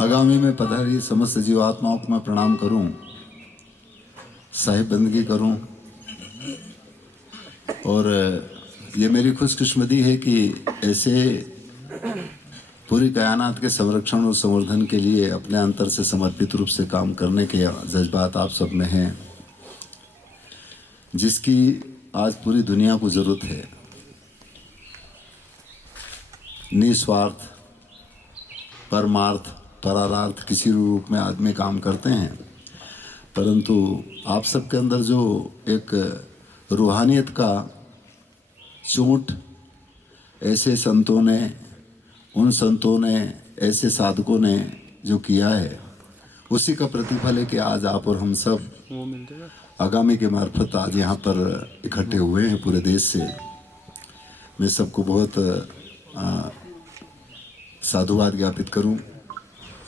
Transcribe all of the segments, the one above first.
आगामी में पधारी समस्त जीवात्माओं को मैं प्रणाम करूं, साहिब बंदगी करूं। और ये मेरी खुशकिस्मती है कि ऐसे पूरी कायनात के संरक्षण और संवर्धन के लिए अपने अंतर से समर्पित रूप से काम करने के जज्बात आप सब में हैं, जिसकी आज पूरी दुनिया को ज़रूरत है। निस्वार्थ, परमार्थ, परारार्थ किसी रूप में आदमी काम करते हैं, परंतु आप सबके अंदर जो एक रूहानियत का चोट ऐसे संतों ने, उन संतों ने, ऐसे साधकों ने जो किया है, उसी का प्रतिफल है कि आज आप और हम सब आगामी के मार्फत आज यहाँ पर इकट्ठे हुए हैं पूरे देश से। मैं सबको बहुत साधुवाद ज्ञापित करूं,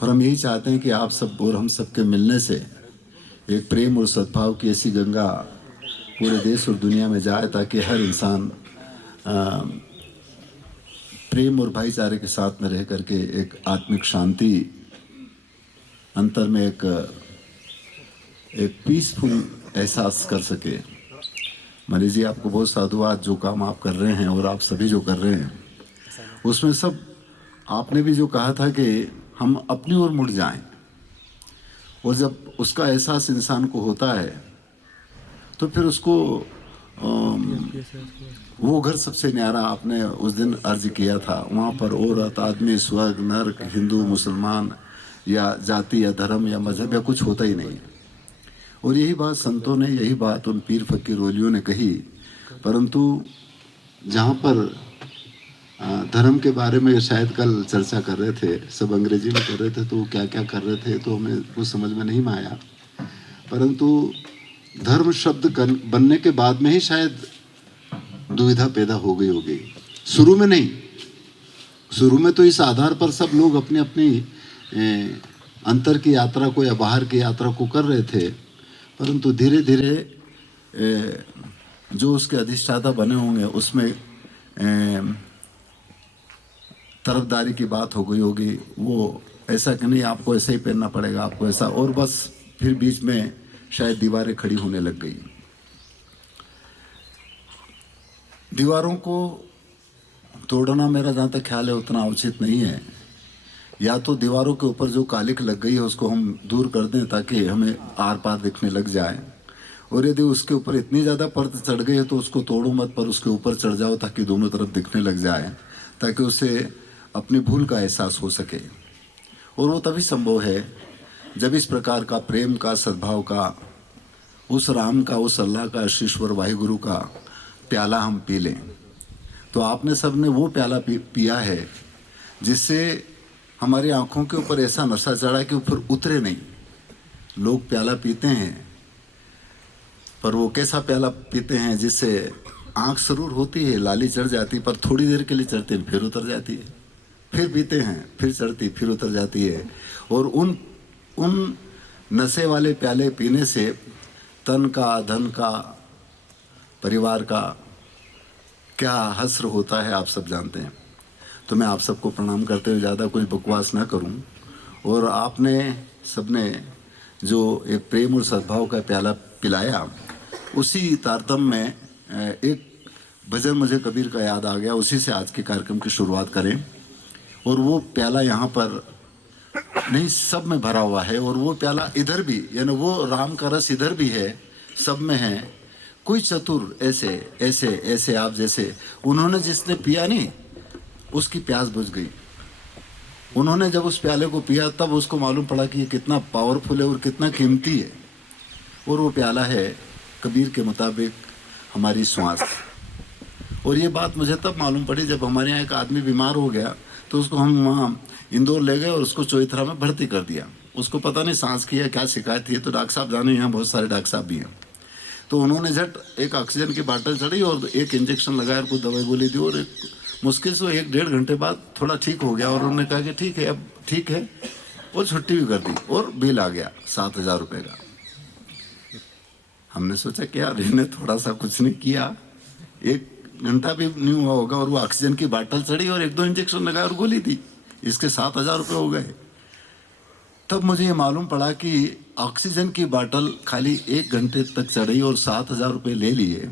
और हम यही चाहते हैं कि आप सब और हम सब के मिलने से एक प्रेम और सद्भाव की ऐसी गंगा पूरे देश और दुनिया में जाए, ताकि हर इंसान प्रेम और भाईचारे के साथ में रह करके एक आत्मिक शांति, अंतर में एक पीसफुल एहसास कर सके। मनी जी, आपको बहुत साधुवाद। जो काम आप कर रहे हैं और आप सभी जो कर रहे हैं, उसमें सब आपने भी जो कहा था कि हम अपनी ओर मुड़ जाएं, और जब उसका एहसास इंसान को होता है तो फिर उसको वो घर सबसे न्यारा आपने उस दिन अर्ज किया था। वहाँ पर औरत, आदमी, स्वर्ग, नरक, हिंदू, मुसलमान या जाति या धर्म या मजहब या कुछ होता ही नहीं। और यही बात संतों ने, यही बात उन पीर फकीर ओलियों ने कही। परंतु जहाँ पर धर्म के बारे में शायद कल चर्चा कर रहे थे, सब अंग्रेजी में कर रहे थे, तो क्या क्या कर रहे थे तो हमें कुछ समझ में नहीं आया। परंतु धर्म शब्द बनने के बाद में ही शायद दुविधा पैदा हो गई होगी, शुरू में नहीं। शुरू में तो इस आधार पर सब लोग अपनी अपनी अंतर की यात्रा को या बाहर की यात्रा को कर रहे थे, परंतु धीरे धीरे जो उसके अधिष्ठाता बने होंगे उसमें तरफदारी की बात हो गई होगी। वो ऐसा कि नहीं, आपको ऐसा ही पहनना पड़ेगा, आपको ऐसा, और बस फिर बीच में शायद दीवारें खड़ी होने लग गई। दीवारों को तोड़ना मेरा जहाँ तक ख्याल है उतना उचित नहीं है। या तो दीवारों के ऊपर जो कालिक लग गई है उसको हम दूर कर दें ताकि हमें आर पार दिखने लग जाए, और यदि उसके ऊपर इतनी ज़्यादा परत चढ़ गई है तो उसको तोड़ो मत, पर उसके ऊपर चढ़ जाओ ताकि दोनों तरफ दिखने लग जाए, ताकि उसे अपनी भूल का एहसास हो सके। और वो तभी संभव है जब इस प्रकार का प्रेम का, सद्भाव का, उस राम का, उस अल्लाह का, ईश्वर वाहिगुरु का प्याला हम पी लें। तो आपने सब ने वो प्याला पिया है जिससे हमारी आंखों के ऊपर ऐसा नशा चढ़ा कि ऊपर उतरे नहीं। लोग प्याला पीते हैं, पर वो कैसा प्याला पीते हैं जिससे आंख जरूर होती है, लाली चढ़ जाती, पर थोड़ी देर के लिए चढ़ती है, फिर उतर जाती है। फिर पीते हैं, फिर चढ़ती, फिर उतर जाती है। और उन नशे वाले प्याले पीने से तन का, धन का, परिवार का क्या हस्र होता है आप सब जानते हैं। तो मैं आप सबको प्रणाम करते हुए ज़्यादा कुछ बकवास ना करूं, और आपने सबने जो एक प्रेम और सद्भाव का प्याला पिलाया, उसी तारतम्य में एक भजन मुझे कबीर का याद आ गया, उसी से आज के कार्यक्रम की शुरुआत करें। और वो प्याला यहाँ पर नहीं, सब में भरा हुआ है, और वो प्याला इधर भी, यानी वो राम का रस इधर भी है, सब में है। कोई चतुर ऐसे ऐसे ऐसे आप जैसे, उन्होंने जिसने पिया नहीं उसकी प्यास बुझ गई। उन्होंने जब उस प्याले को पिया तब उसको मालूम पड़ा कि ये कितना पावरफुल है और कितना कीमती है। और वो प्याला है कबीर के मुताबिक हमारी श्वास। और ये बात मुझे तब मालूम पड़ी जब हमारे यहाँ एक आदमी बीमार हो गया, तो उसको हम वहाँ इंदौर ले गए और उसको चौथरा में भर्ती कर दिया। उसको पता नहीं सांस की है क्या शिकायत थी, तो डॉक्टर साहब जाने, यहाँ बहुत सारे डॉक्टर साहब भी हैं। तो उन्होंने झट एक ऑक्सीजन की बोतल चढ़ी और एक इंजेक्शन लगाया, कुछ दवाई गोली दी, और मुश्किल से 1-1.5 घंटे बाद थोड़ा ठीक हो गया। और उन्होंने कहा कि ठीक है, अब ठीक है, और छुट्टी भी कर दी। और बिल आ गया 7,000 रुपये का। हमने सोचा कि यार इन्हें थोड़ा सा कुछ नहीं किया, 1 घंटा भी नहीं हुआ होगा, और वो ऑक्सीजन की बोतल चढ़ी और 1-2 इंजेक्शन लगाया और गोली दी, इसके 7,000 रुपये हो गए। तब मुझे ये मालूम पड़ा कि ऑक्सीजन की बोतल खाली 1 घंटे तक चढ़ी और 7,000 रुपये ले लिए।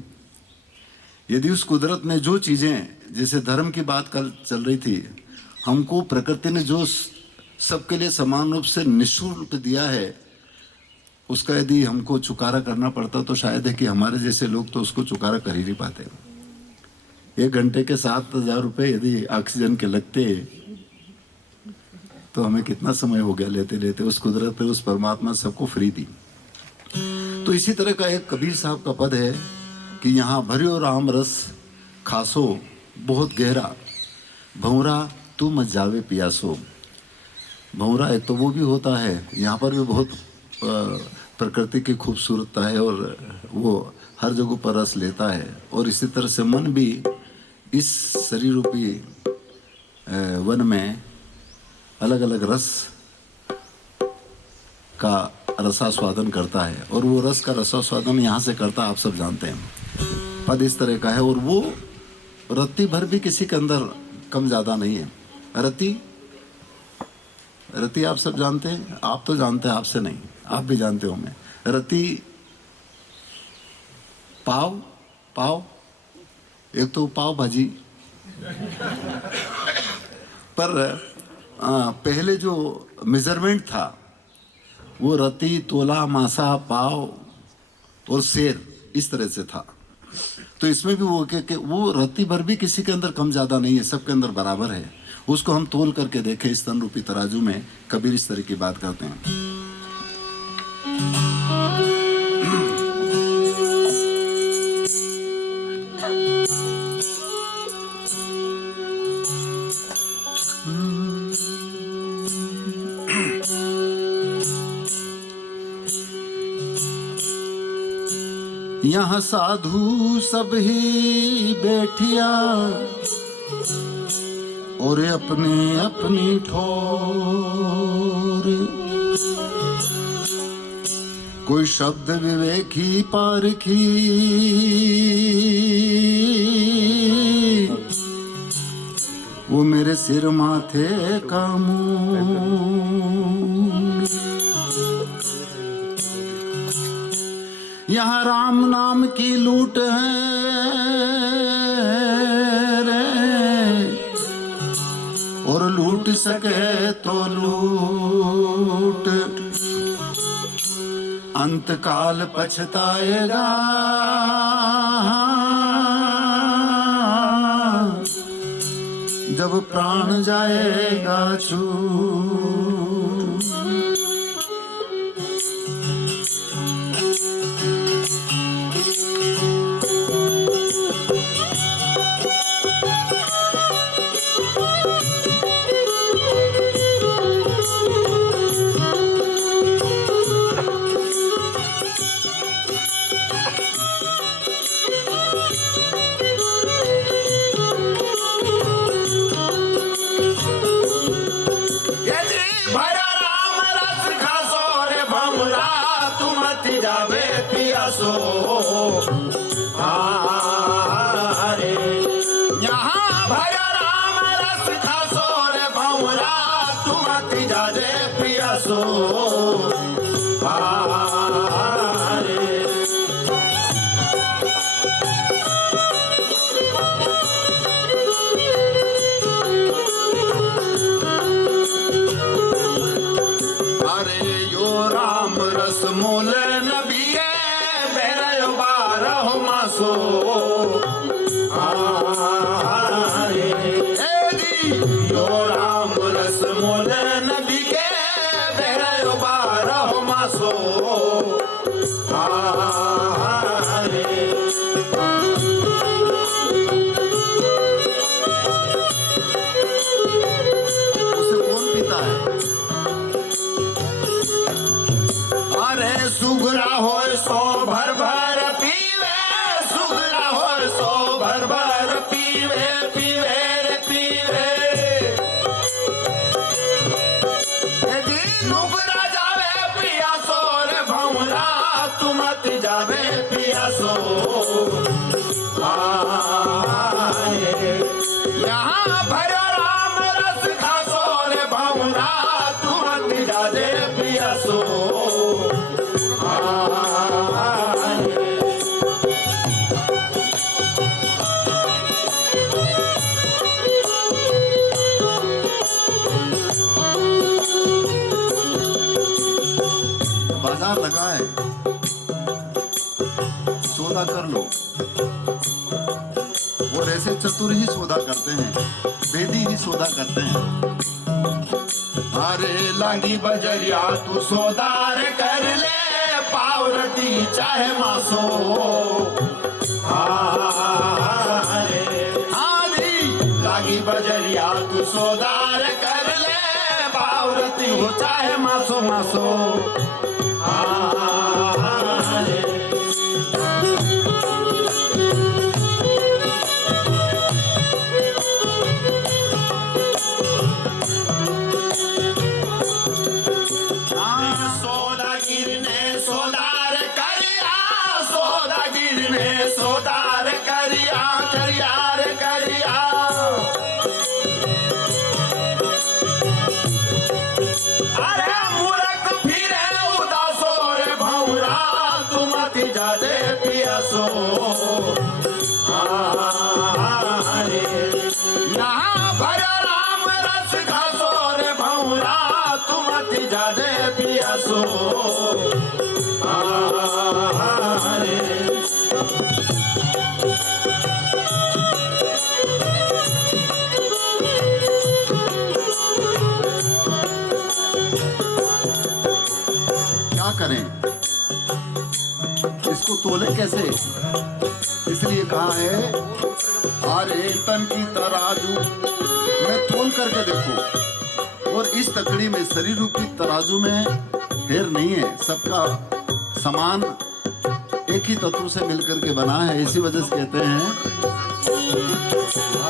यदि उस कुदरत ने जो चीज़ें, जैसे धर्म की बात कल चल रही थी, हमको प्रकृति ने जो सबके लिए समान रूप से निःशुल्क दिया है, उसका यदि हमको चुकारा करना पड़ता तो शायद है कि हमारे जैसे लोग तो उसको चुकारा कर ही नहीं पाते। 1 घंटे के 7,000 रुपये यदि ऑक्सीजन के लगते तो हमें कितना समय हो गया लेते लेते। उस कुदरत ने, उस परमात्मा सबको फ्री दी। तो इसी तरह का एक कबीर साहब का पद है कि यहाँ भरियो राम रस खासो बहुत गहरा, भंवरा तू मत जावे पियासो। भंवरा एक तो वो भी होता है, यहाँ पर भी बहुत प्रकृति की खूबसूरतता है और वो हर जगह पर रस लेता है। और इसी तरह से मन भी इस शरीर रूपी वन में अलग अलग रस का रसास्वादन करता है। और वो रस का रसास्वादन यहाँ से करता आप सब जानते हैं। पद इस तरह का है और वो रत्ती भर भी किसी के अंदर कम ज़्यादा नहीं है। रति आप सब जानते हैं, आप तो जानते हैं, आपसे नहीं, आप भी जानते होंगे। रति पाव एक तो पाव भाजी पर पहले जो मेजरमेंट था वो रति, तोला, मासा, पाव और शेर इस तरह से था। तो इसमें भी वो रत्ती भर भी किसी के अंदर कम ज़्यादा नहीं है, सबके अंदर बराबर है। उसको हम तोल करके देखें इस तन रूपी तराजू में। कबीर इस तरह की बात करते हैं। यहाँ साधु सब ही बैठिया और अपने अपनी ठोर, कोई शब्द विवेकी पारखी, वो मेरे सिर माथे का मूल। यहाँ राम नाम की लूट है रे, और लूट सके तो लूट, अंत काल पछताएगा। जब प्राण जाएगा छूट। जावे पियासो रे, यहाँ भया राम रस खासो रे भंवरा, तुम मत जावे पियासो रे। अरे यो राम रस मोल राम रस मोल नबी के बेरो 12 मासो उसे कौन पीता है? अरे सुगरा हो सो भर भर पीवे, सुगरा हो सो भर भर पीवे, पीवे रे पीवे। यदि नुगरा जावे पियासो रे भंवरा, तू मत जावे पियासो यहाँ भरो राम रस खासो रे भंवरा, तू मत जावे सौदा कर लो। और ऐसे चतुर ही सौदा करते हैं, वेदी ही सौदा करते हैं। अरे लांगी बजरिया तू सौदार कर ले, पावरटी चाहे मासो। अरे लागी बजरिया तू सौदार कर ले, पावरती हो चाहे मासो मासो। सौदागिर ने सौदार करिया, सौदागिर ने सौदार करिया, करिया रे करिया। अरे मूर्ख फिरे उदासो रे भौरा, तुम मति जादे पियासो। यहाँ भर राम रस घासो रे भौरा, तुम मति जादे पियासो। क्या करें, इसको तोले कैसे? इसलिए कहा है, अरे तन की तराजू में तोल करके देखो। और इस तकड़ी में, शरीर रूपी तराजू में फेर नहीं है, सबका समान एक ही तत्व से मिलकर के बना है। इसी वजह से कहते हैं,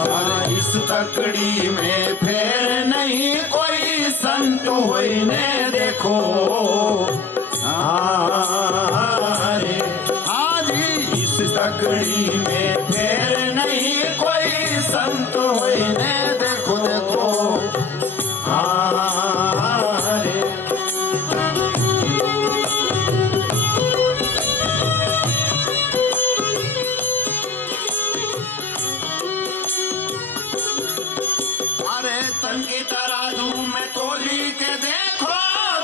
अरे इस तकड़ी में फेर नहीं, कोई संत होइने देखो। अरे हाँ जी, इस तकड़ी में फेर नहीं, कोई संत होइने देखो देखो। अरे अरे तन की तराजू में तोली के देखो,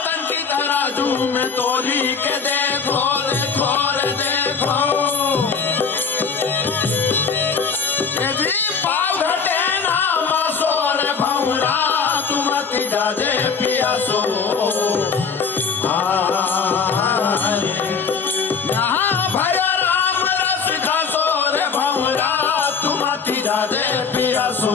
तन की तराजू में तोली के देखो, देखो रे देखो। यदि पाव घटे ना मासो रे भौरा, तुम मति जादे पियासो। यहाँ भर राम रस घासो रे भौरा, तुम मति जादे पियासो।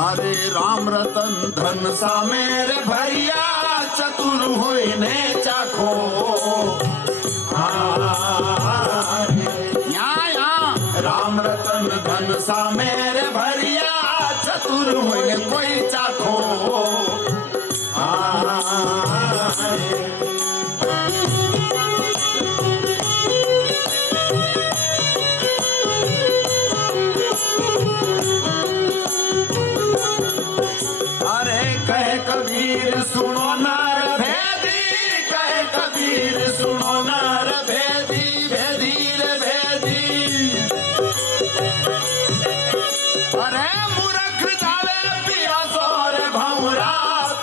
अरे राम रतन धन सा मेरे भैया, चतुर होइने चाखो। राम रतन धन सा मेरे भैया, चतुर होइने कोई चाखो। अरे कहे कबीर सुनो नार भेदी, कहे कबीर सुनो नार भेदी, भेदी रे भेदी। अरे मूर्ख जावे पियासो रे भौरा,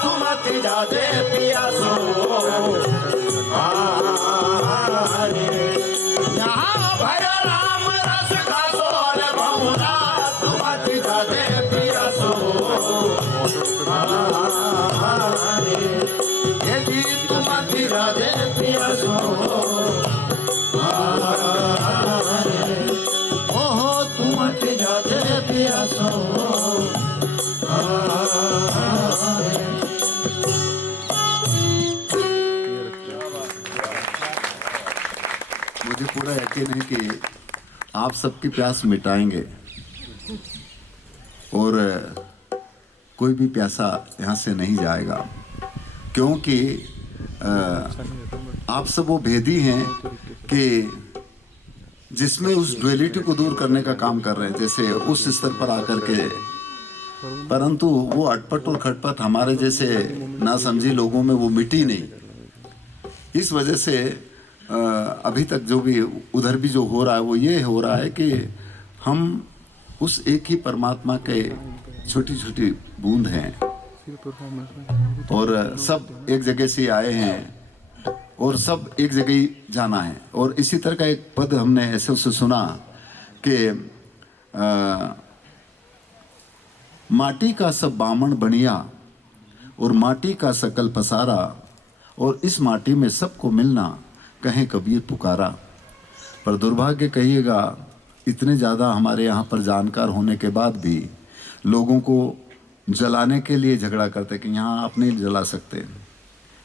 तुम मति जादे पियासो। यहाँ भर राम रस घासो रे भौरा, तुम मति जादे पियासो। ये जी तुम मति जादे पियासो। ओहो तुम मति जादे पियासो। मुझे पूरा यकीन है कि आप सबकी प्यास मिटाएंगे और कोई भी प्यासा यहाँ से नहीं जाएगा, क्योंकि आप सब वो भेदी हैं कि जिसमें उस ड्युअलिटी को दूर करने का काम कर रहे हैं, जैसे उस स्तर पर आकर के। परंतु वो अटपट और खटपट हमारे जैसे नासमझी लोगों में वो मिटी नहीं। इस वजह से अभी तक जो भी उधर भी जो हो रहा है वो ये हो रहा है कि हम उस एक ही परमात्मा के छोटी छोटी बूंद हैं और सब एक जगह से आए हैं और सब एक जगह ही जाना है। और इसी तरह का एक पद हमने ऐसे उससे सुना कि माटी का सब बामण बनिया और माटी का सकल पसारा और इस माटी में सबको मिलना कहें कबीर पुकारा। पर दुर्भाग्य कहिएगा इतने ज़्यादा हमारे यहाँ पर जानकार होने के बाद भी लोगों को जलाने के लिए झगड़ा करते कि यहाँ आप नहीं जला सकते,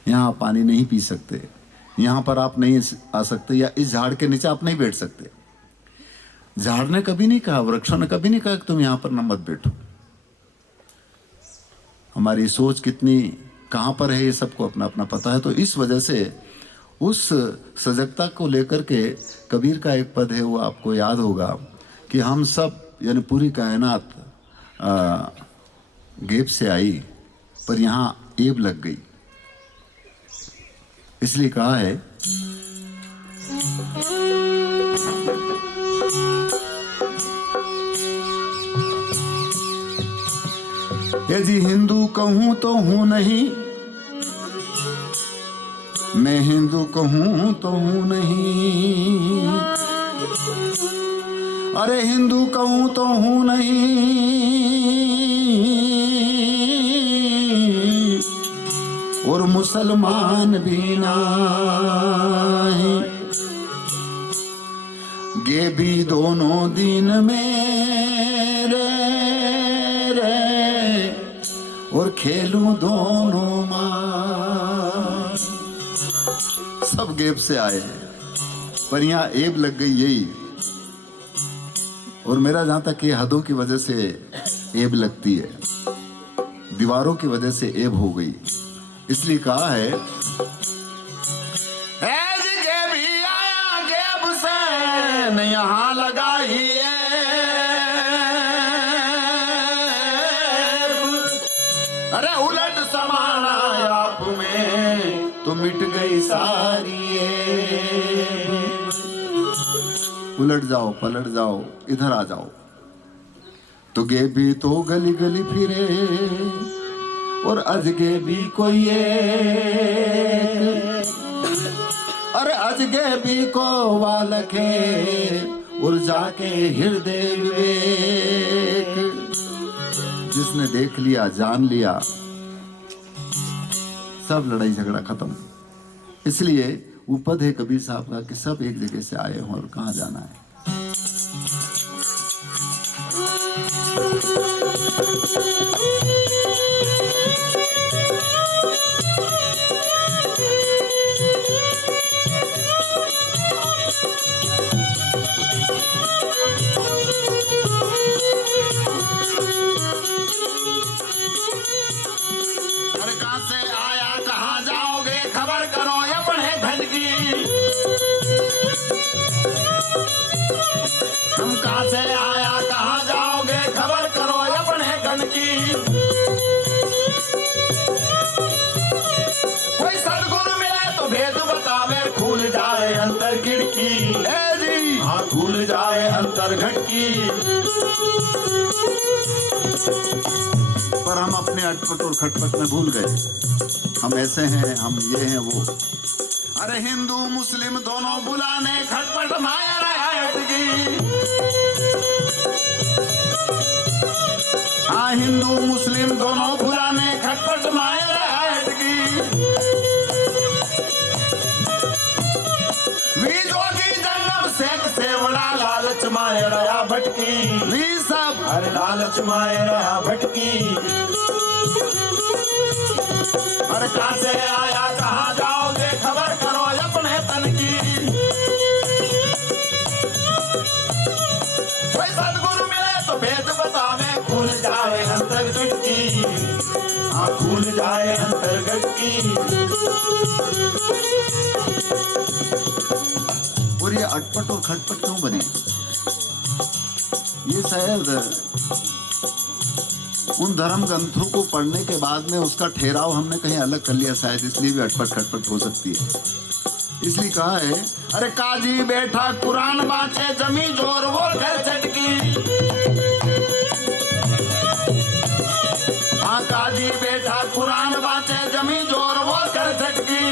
यहाँ आप पानी नहीं पी सकते, यहाँ पर आप नहीं आ सकते, या इस झाड़ के नीचे आप नहीं बैठ सकते। झाड़ ने कभी नहीं कहा, वृक्षों ने कभी नहीं कहा कि तुम यहाँ पर न मत बैठो। हमारी सोच कितनी कहाँ पर है ये सबको अपना अपना पता है। तो इस वजह से उस सजगता को लेकर के कबीर का एक पद है, वो आपको याद होगा कि हम सब यानी पूरी कायनात गेब से आई पर यहाँ एब लग गई। इसलिए कहा है यदि हिंदू कहूं तो हूं नहीं, मैं हिंदू कहूं तो हूं नहीं, अरे हिंदू कहूं तो हूं नहीं और मुसलमान भी नहीं, गे भी दोनों दिन मेरे रे और खेलूं दोनों मां। सब गेब से आए हैं पर यहाँ एब लग गई यही। और मेरा जहां तक ये हदों की वजह से एब लगती है, दीवारों की वजह से एब हो गई। इसलिए कहा है भी आया गेब से यहाँ लगाई अरे उलट समाना आप में तो मिट गई सारी। उलट जाओ पलट जाओ इधर आ जाओ। तो गे भी तो गली गली फिरे और अजगे भी कोई एक, अरे अजगे भी को वालखे और जाके हृदय विवेक। जिसने देख लिया जान लिया सब लड़ाई झगड़ा खत्म। इसलिए वो पद है कबीर साहब का कि सब एक जगह से आए हों और कहाँ जाना है। अरे कहाँ से आया कहाँ जाओगे खबर करो अपने धन की। हम कहाँ से आया कहाँ जाओगे खबर करो अपने धन की। कोई सदगुरु मिले तो भेद बतावे खुल जाए अंतर खिड़की। जी हाँ खुल जाए अंतर घटकी। पर हम अपने अटपट और खटपट में भूल गए। हम ऐसे हैं, हम ये हैं वो। अरे हिंदू मुस्लिम दोनों बुलाने खटपट माया हटगी। हाँ हिंदू मुस्लिम दोनों बुलाने खटपट माया हटगी। जोगी जन्म सेक से बड़ा लालच माया रहा भटकी। वी सब अरे लालच माया रहा भटकी। अरे कहाँ से आया कहाँ जाओगे खबर करो अपने तन की। कोई सदगुरु मिले तो भेद बतावे खुल जाए अंतर घटकी। हाँ खुल जाए अंतर घटकी। और ये अटपट और खटपट क्यों बने? ये शायद उन धर्म ग्रंथों को पढ़ने के बाद में उसका ठहराव हमने कहीं अलग कर लिया, शायद इसलिए भी अटपट खटपट हो सकती है। इसलिए कहा है, अरे काजी बैठा कुरान बाँचे जमी जोर वो कर चटकी। हाँ काजी बैठा कुरान बाँचे जमी जोर वो कर चटकी।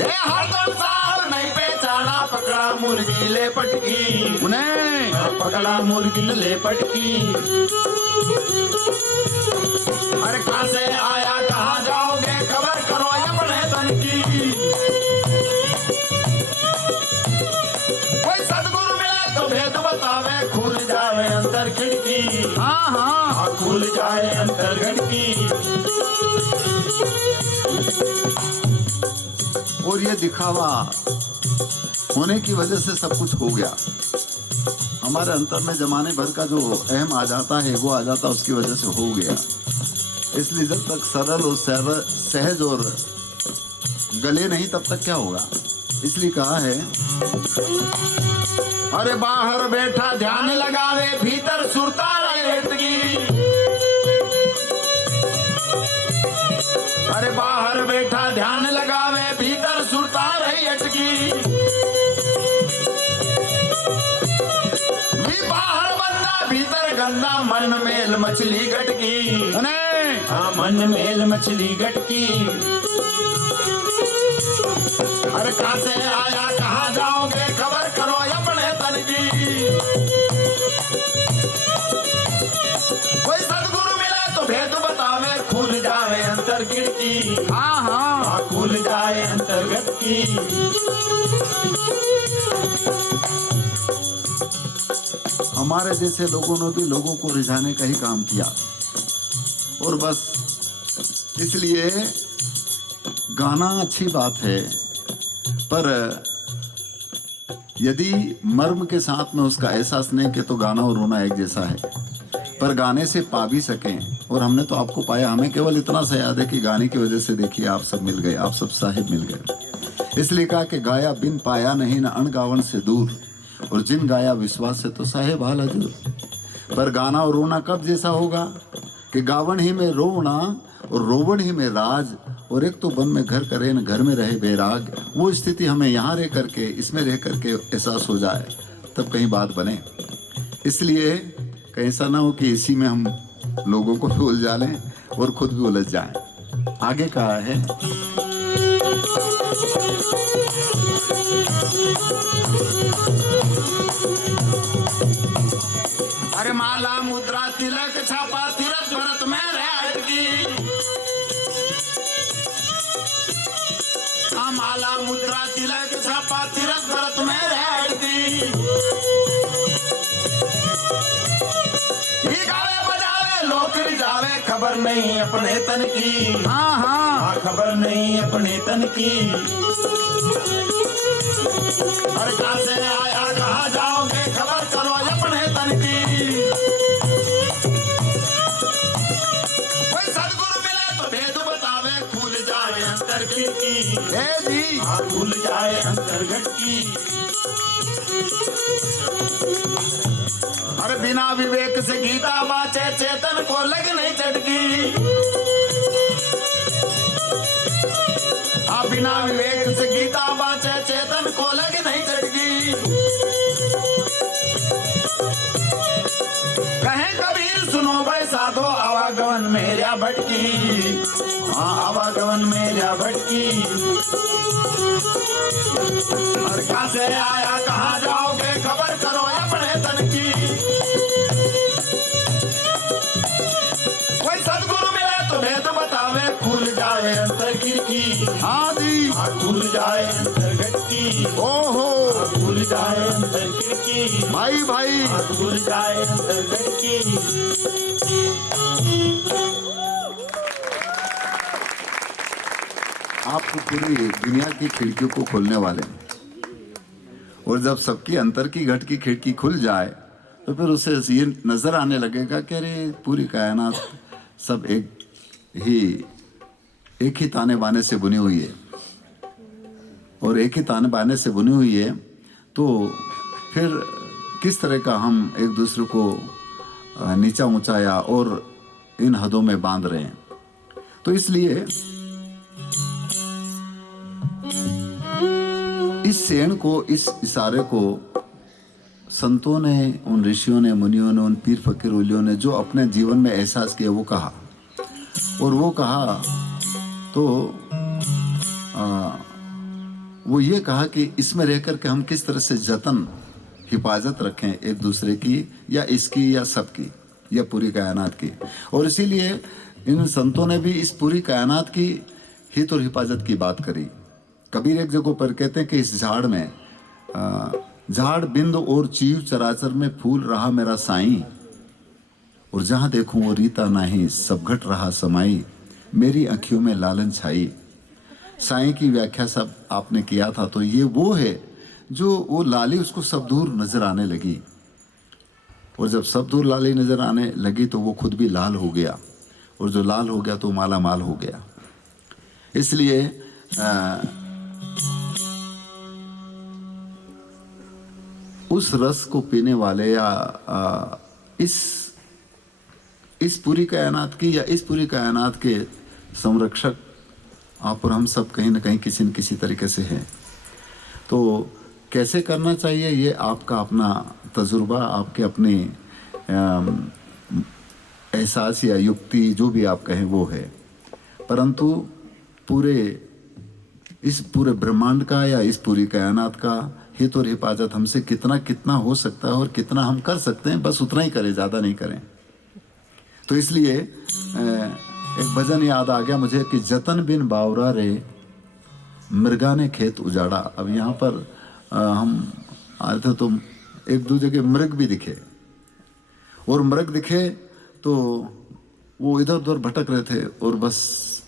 ए हरदम साहब नहीं पहचाना पकड़ा मुर्गी ले पटकी। उन्हें पकड़ा मुर्गी ले पटकी। अरे कहाँ से आया कहाँ जाओगे खबर करो अपने तन की। कोई सदगुरु मिले तो भेद बतावे खुल जावे अंतर खिड़की। हाँ हाँ खुल जाए अंतर खिड़की। और ये दिखावा होने की वजह से सब कुछ हो गया। हमारे अंतर में जमाने भर का जो अहम आ जाता है, ईगो आ जाता है, उसकी वजह से हो गया। इसलिए जब तक सरल और सहज और गले नहीं तब तक क्या होगा। इसलिए कहा है, अरे बाहर बैठा ध्यान लगावे भीतर सुरता रहे अटकी। अरे बाहर बैठा ध्यान लगावे भीतर सुरता रही अटकी। भी बाहर बंदा भीतर गंदा मन मेल मछली गटकी। हाँ मन मेल मछली गटकी। अरे कहाँ से आया कहाँ जाओगे खबर करो अपने तन की। कोई सदगुरु मिले तो भेद बतावे खुल जावे अंतर खिड़की। हाँ हाँ खुल जाए अंतर्गत की। हमारे जैसे लोगों ने भी लोगों को रिझाने का ही काम किया। और बस इसलिए गाना अच्छी बात है, पर यदि मर्म के साथ में उसका एहसास नहीं कि तो गाना और रोना एक जैसा है। पर गाने से पा भी सकें, और हमने तो आपको पाया। हमें केवल इतना सा याद है कि गाने की वजह से देखिए आप सब मिल गए, आप सब साहिब मिल गए। इसलिए कहा कि गाया बिन पाया नहीं न अणगावन से दूर, और जिन गाया विश्वास से तो साहेब हाल हजूर। पर गाना और रोना कब जैसा होगा कि गावन ही में रोना और रोवण ही में राज, और एक तो वन में घर करे न घर में रहे बेराग। वो स्थिति हमें यहाँ रह करके, इसमें रह करके एहसास हो जाए, तब कहीं बात बने। इसलिए कहीं ऐसा ना हो कि इसी में हम लोगों को भी उलझा लें और खुद भी उलझ जाएं। आगे कहा है, अरे माला मुद्रा तिलक छापा तीरथ भरत में रह अटकी। माला मुद्रा तिलक छापा तीरथ भरत में रह अटकी। ये गावे बजावे लोक रिझावे खबर नहीं अपने तन की। हाँ हाँ खबर नहीं अपने तन की। अरे कहाँ से आया कहाँ जाओगे खबर करो अपने तन की। कोई सदगुरु मिले तो भेद बतावे खुल जाए अंतर खिड़की। जी खुल जाए अंतर्गत की। अरे बिना विवेक से गीता बाचे चेतन को लग नहीं चटकी। बिना विवेक से गीता बाचे चेतन को लग नहीं चटकी। कहे कबीर सुनो भाई साधो आवागमन मेरा भटकी। हाँ आवागमन मेरा भटकी। और कहाँ से आया कहाँ जाओगे खबर करो अपने तन की। कोई सदगुरु मिले तो भेद बतावे खुल जाए अंतर खिड़की। हाँ जी खुल जाए अंतर्गत की। ओहो खुल जाए अंतर खिड़की। भाई भाई खुल जाए अंतर्गत की। आपको पूरी दुनिया की खिड़कियों को खोलने वाले हैं। और जब सबकी अंतर की घट की खिड़की खुल जाए तो फिर उसे ये नजर आने लगेगा कि अरे पूरी कायनात सब एक ही ताने बाने से बुनी हुई है। और एक ही ताने बाने से बुनी हुई है तो फिर किस तरह का हम एक दूसरे को नीचा ऊंचा या और इन हदों में बांध रहे हैं। तो इसलिए इस सेण को, इस इशारे को संतों ने, उन ऋषियों ने, मुनियों ने, उन पीर फकीर उलियों ने जो अपने जीवन में एहसास किया वो कहा। और वो कहा तो वो ये कहा कि इसमें रहकर के हम किस तरह से जतन, हिफाजत रखें एक दूसरे की, या इसकी, या सबकी, या पूरी कायनात की। और इसीलिए इन संतों ने भी इस पूरी कायनात की हित और हिफाजत की बात करी। कबीर एक जगह पर कहते हैं कि इस झाड़ में झाड़ बिंद और चीव चराचर में फूल रहा मेरा साईं, और जहां देखूं वो रीता नाही, सब घट रहा समाई, मेरी अखियों में लालन छाई। साईं की व्याख्या सब आपने किया था, तो ये वो है जो वो लाली उसको सब दूर नजर आने लगी, और जब सब दूर लाली नजर आने लगी तो वो खुद भी लाल हो गया, और जो लाल हो गया तो माला माल हो गया। इसलिए उस रस को पीने वाले, या इस पूरी कायनात की, या इस पूरी कायनात के संरक्षक आप और हम सब कहीं ना कहीं किसी न किसी तरीके से हैं। तो कैसे करना चाहिए ये आपका अपना तजुर्बा, आपके अपने एहसास या युक्ति, जो भी आप कहें वो है। परंतु इस पूरे ब्रह्मांड का या इस पूरी कायनात का हित और हिफाजत हमसे कितना कितना हो सकता है और कितना हम कर सकते हैं, बस उतना ही करें, ज़्यादा नहीं करें। तो इसलिए एक भजन याद आ गया मुझे कि जतन बिन बावरा रे मृगा ने खेत उजाड़ा। अब यहाँ पर हम आए थे तो एक दो जगह मृग भी दिखे, और मृग दिखे तो वो इधर उधर भटक रहे थे, और बस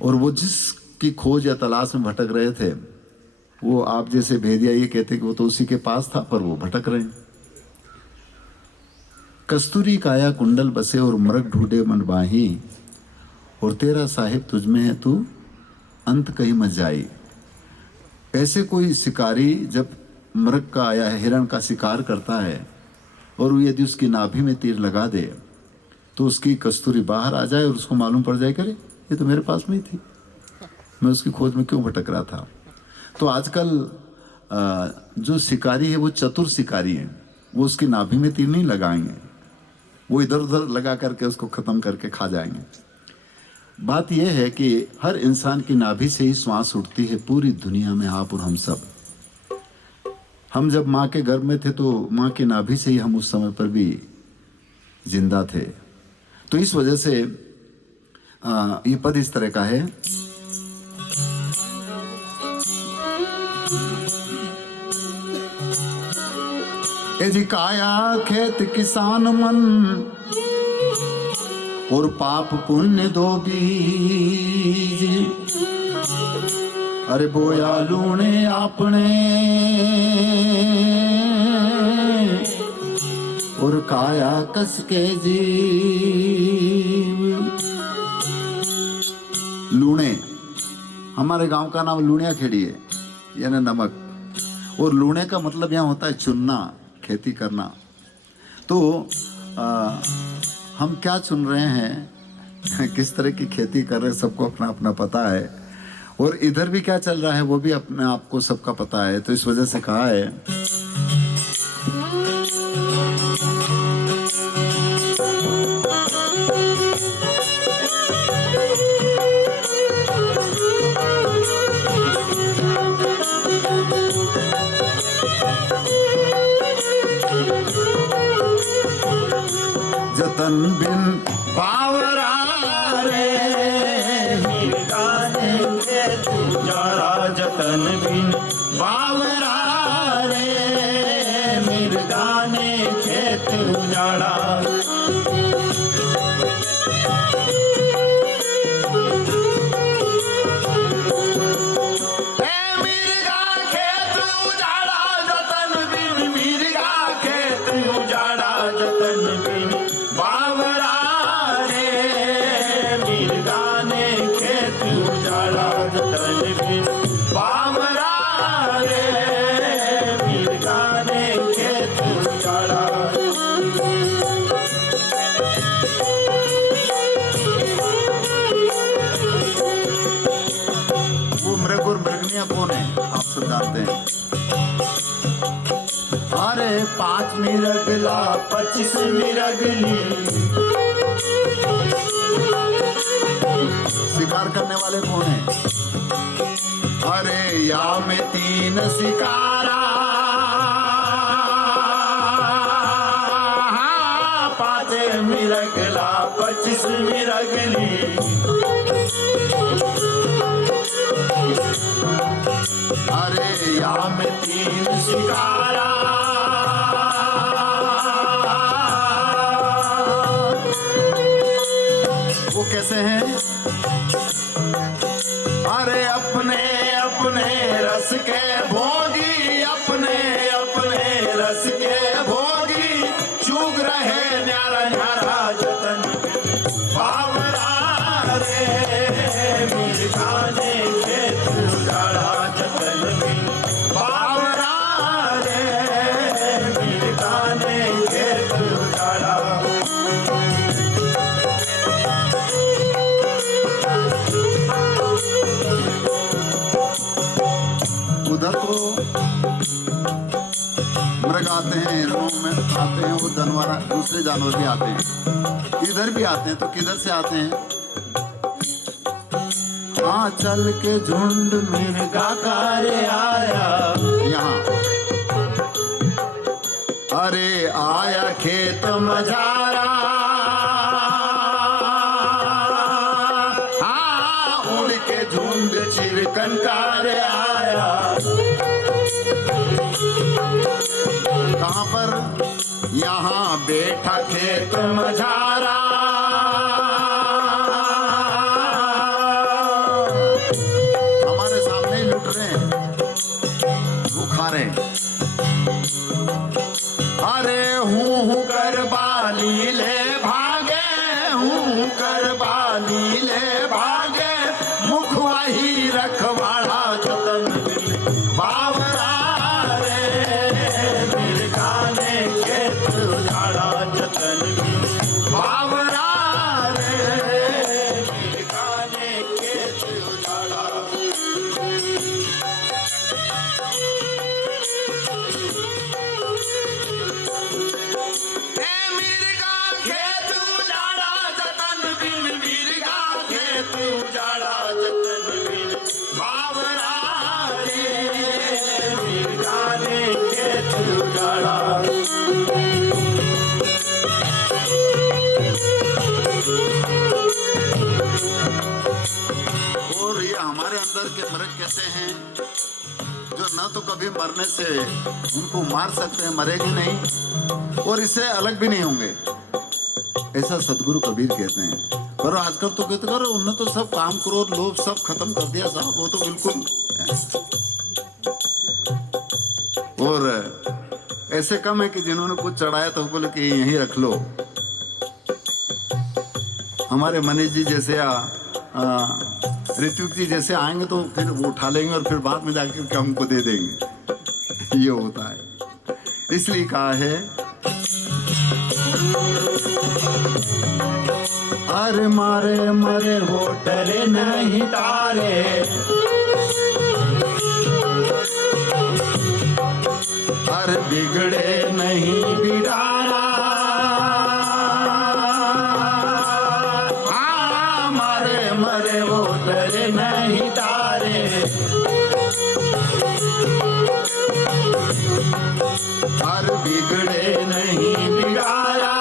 और वो जिसकी खोज या तलाश में भटक रहे थे, वो आप जैसे भेदिया ये कहते कि वो तो उसी के पास था, पर वो भटक रहे हैं। कस्तूरी काया कुंडल बसे और मृग ढूंढे मन बाही, और तेरा साहिब तुझ में है तू अंत कहीं मत जाई। ऐसे कोई शिकारी जब मृग का या हिरण का शिकार करता है और वो यदि उसकी नाभि में तीर लगा दे तो उसकी कस्तूरी बाहर आ जाए और उसको मालूम पड़ जाए, करे ये तो मेरे पास में ही थी, मैं उसकी खोज में क्यों भटक रहा था। तो आजकल जो शिकारी है वो चतुर शिकारी है, वो उसकी नाभि में तीर नहीं लगाएंगे, वो इधर उधर लगा करके उसको खत्म करके खा जाएंगे। बात यह है कि हर इंसान की नाभि से ही श्वास उठती है पूरी दुनिया में, आप और हम सब। हम जब माँ के गर्भ में थे तो माँ की नाभि से ही हम उस समय पर भी जिंदा थे। तो इस वजह से ये पद इस तरह का है। यदि काया खेत किसान मन, और पाप पुण्य दो बीज, अरे बोया लूणे आपने और काया कस के जीव। लूणे, हमारे गांव का नाम लूणिया खेड़ी है, यानी नमक। और लूणे का मतलब यहाँ होता है चुनना, खेती करना। तो हम क्या चुन रहे हैं, किस तरह की खेती कर रहे हैं, सबको अपना अपना पता है। और इधर भी क्या चल रहा है वो भी अपने आप को सबका पता है। तो इस वजह से कहा है जतन बिन बावरा रे मिटाने के तुझारा, जतन बिन बावरा रे मिटाने के तुझारा। कौन है आप सब जानते हैं। अरे 5 मिरगला 25 मिरगली, शिकार करने वाले कौन है। अरे या में 3 शिकारा, 5 मिरगला 25 मिरगली। अरे या में 3 शिकारा, वो कैसे हैं। अरे अपने अपने रस के भोगी, अपने अपने रस के भोगी, चूग रहे न्यारा न्यारा जतन बावरा रे, मीर खाने खेत उजाड़ा जतन बावरा रे, मीर खाने खेत उजाड़ा। उधर तो मृग आते हैं, हिरणों में आते हैं, वो जानवर दूसरे जानवर भी आते हैं, इधर भी आते हैं। तो किधर से आते हैं। हाँ चल के झुंड मिर्गा कारे आया, यहाँ। अरे आया खेत मझारा, हाँ उड़ के झुंड चिरकन कारे आया। कहाँ पर। यहाँ बैठा खेत मझारा, हमारे सामने ही लुट रहे हैं, वो खा रहे हैं। अरे हूँ कर बाली ले भागे, हूँ कर बाली ले भागे, मुख वही रखवाड़ा जतन बावरा रे, मिल खाने खेत उजाड़ा जतन बावरा रे, मिल खाने खेत उजाड़ा। मिर्गा खेत उजाड़ा जतन बिन, मिर्गा खेत उजाड़ा जतन बिन बावरा रे, मिर्गा ने खेत उजाड़ा। और ये हमारे अंदर के मृग कैसे हैं, जो न तो कभी मरने से उनको मार सकते हैं, मरेंगे नहीं, और इससे अलग भी नहीं होंगे, ऐसा सदगुरु कबीर कहते हैं। पर आजकल तो कहते कर उन्होंने तो सब काम क्रोध लोभ सब खत्म कर दिया साहब, वो तो बिल्कुल। और ऐसे कम है कि जिन्होंने कुछ चढ़ाया तो बोले कि यहीं रख लो। हमारे मनीष जी जैसे ऋत्विक जी जैसे आएंगे तो फिर वो उठा लेंगे और फिर बाद में जाकर हमको दे देंगे, ये होता है। इसलिए कहा है अरे मारे मरे हो डरे नहीं तारे, अरे बिगड़े नहीं बिगाड़ा, हाँ मारे मरे हो डरे नहीं तारे, अरे बिगड़े नहीं बिगाड़ा।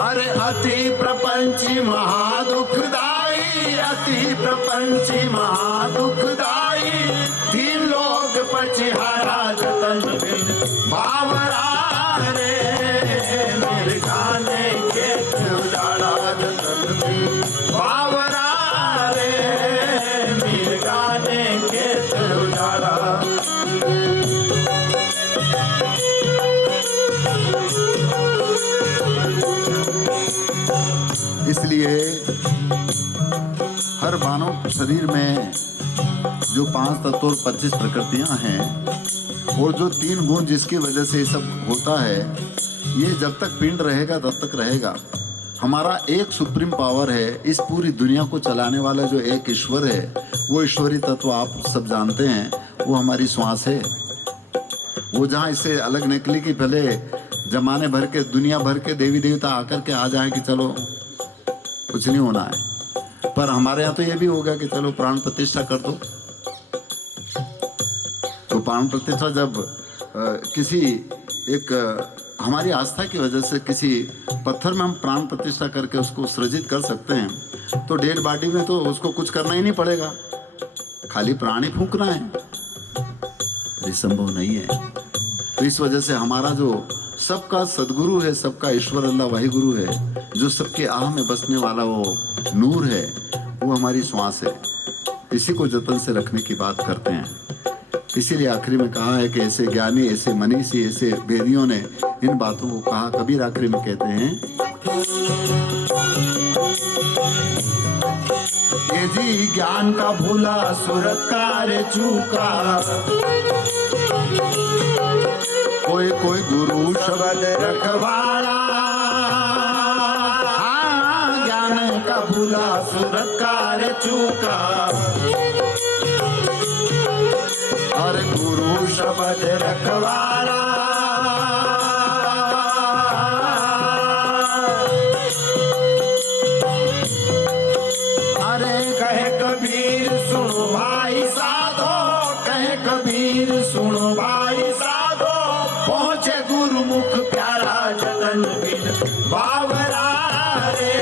अरे अति प्रपंची महादुखदाई, अति प्रपंची महादुखदाई, 3 लोग पछिहारा जतन बिन बावरा रे, मेरे खाने खेत उजाड़ा जतन बिन बावरा रे, मेरे खाने खेत उजाड़ा। इसलिए हर मानव शरीर में जो 5 तत्व और 25 प्रकृतियां हैं और जो 3 गुण जिसकी वजह से ये सब होता है, ये जब तक पिंड रहेगा तब तक रहेगा। हमारा एक सुप्रीम पावर है, इस पूरी दुनिया को चलाने वाला जो एक ईश्वर है, वो ईश्वरी तत्व आप सब जानते हैं, वो हमारी श्वास है। वो जहाँ इससे अलग निकली कि पहले जमाने भर के दुनिया भर के देवी देवता आकर के आ जाएं कि चलो कुछ नहीं होना है, पर हमारे यहाँ तो ये भी होगा कि चलो प्राण प्रतिष्ठा कर दो। तो प्राण प्रतिष्ठा जब किसी एक हमारी आस्था की वजह से किसी पत्थर में हम प्राण प्रतिष्ठा करके उसको सृजित कर सकते हैं, तो डेड बॉडी में तो उसको कुछ करना ही नहीं पड़ेगा, खाली प्राण ही फूंकना है। ये संभव नहीं है। तो इस वजह से हमारा जो सबका सदगुरु है, सबका ईश्वर अल्लाह वही गुरु है, जो सबके आह में बसने वाला वो नूर है, वो हमारी श्वास है। इसी को जतन से रखने की बात करते हैं। इसीलिए आखिरी में कहा है कि ऐसे ज्ञानी, ऐसे मनीषी, ऐसे वेदियों ने इन बातों को कहा। कबीर आखिरी में कहते हैं, ये जी ज्ञान का भूला सूरत कार्य चूका, कोई कोई गुरु शब्द रखवाड़ा। हाँ, ज्ञान का भूला सूरत कार्य चूका, और गुरु शब्द रखवाड़ा। अरे कहे कबीर सुनो भाई साधो, कहे कबीर सुनो भाई साधो, पहुंचे गुरुमुख प्यारा जतन बिन बावरा रे।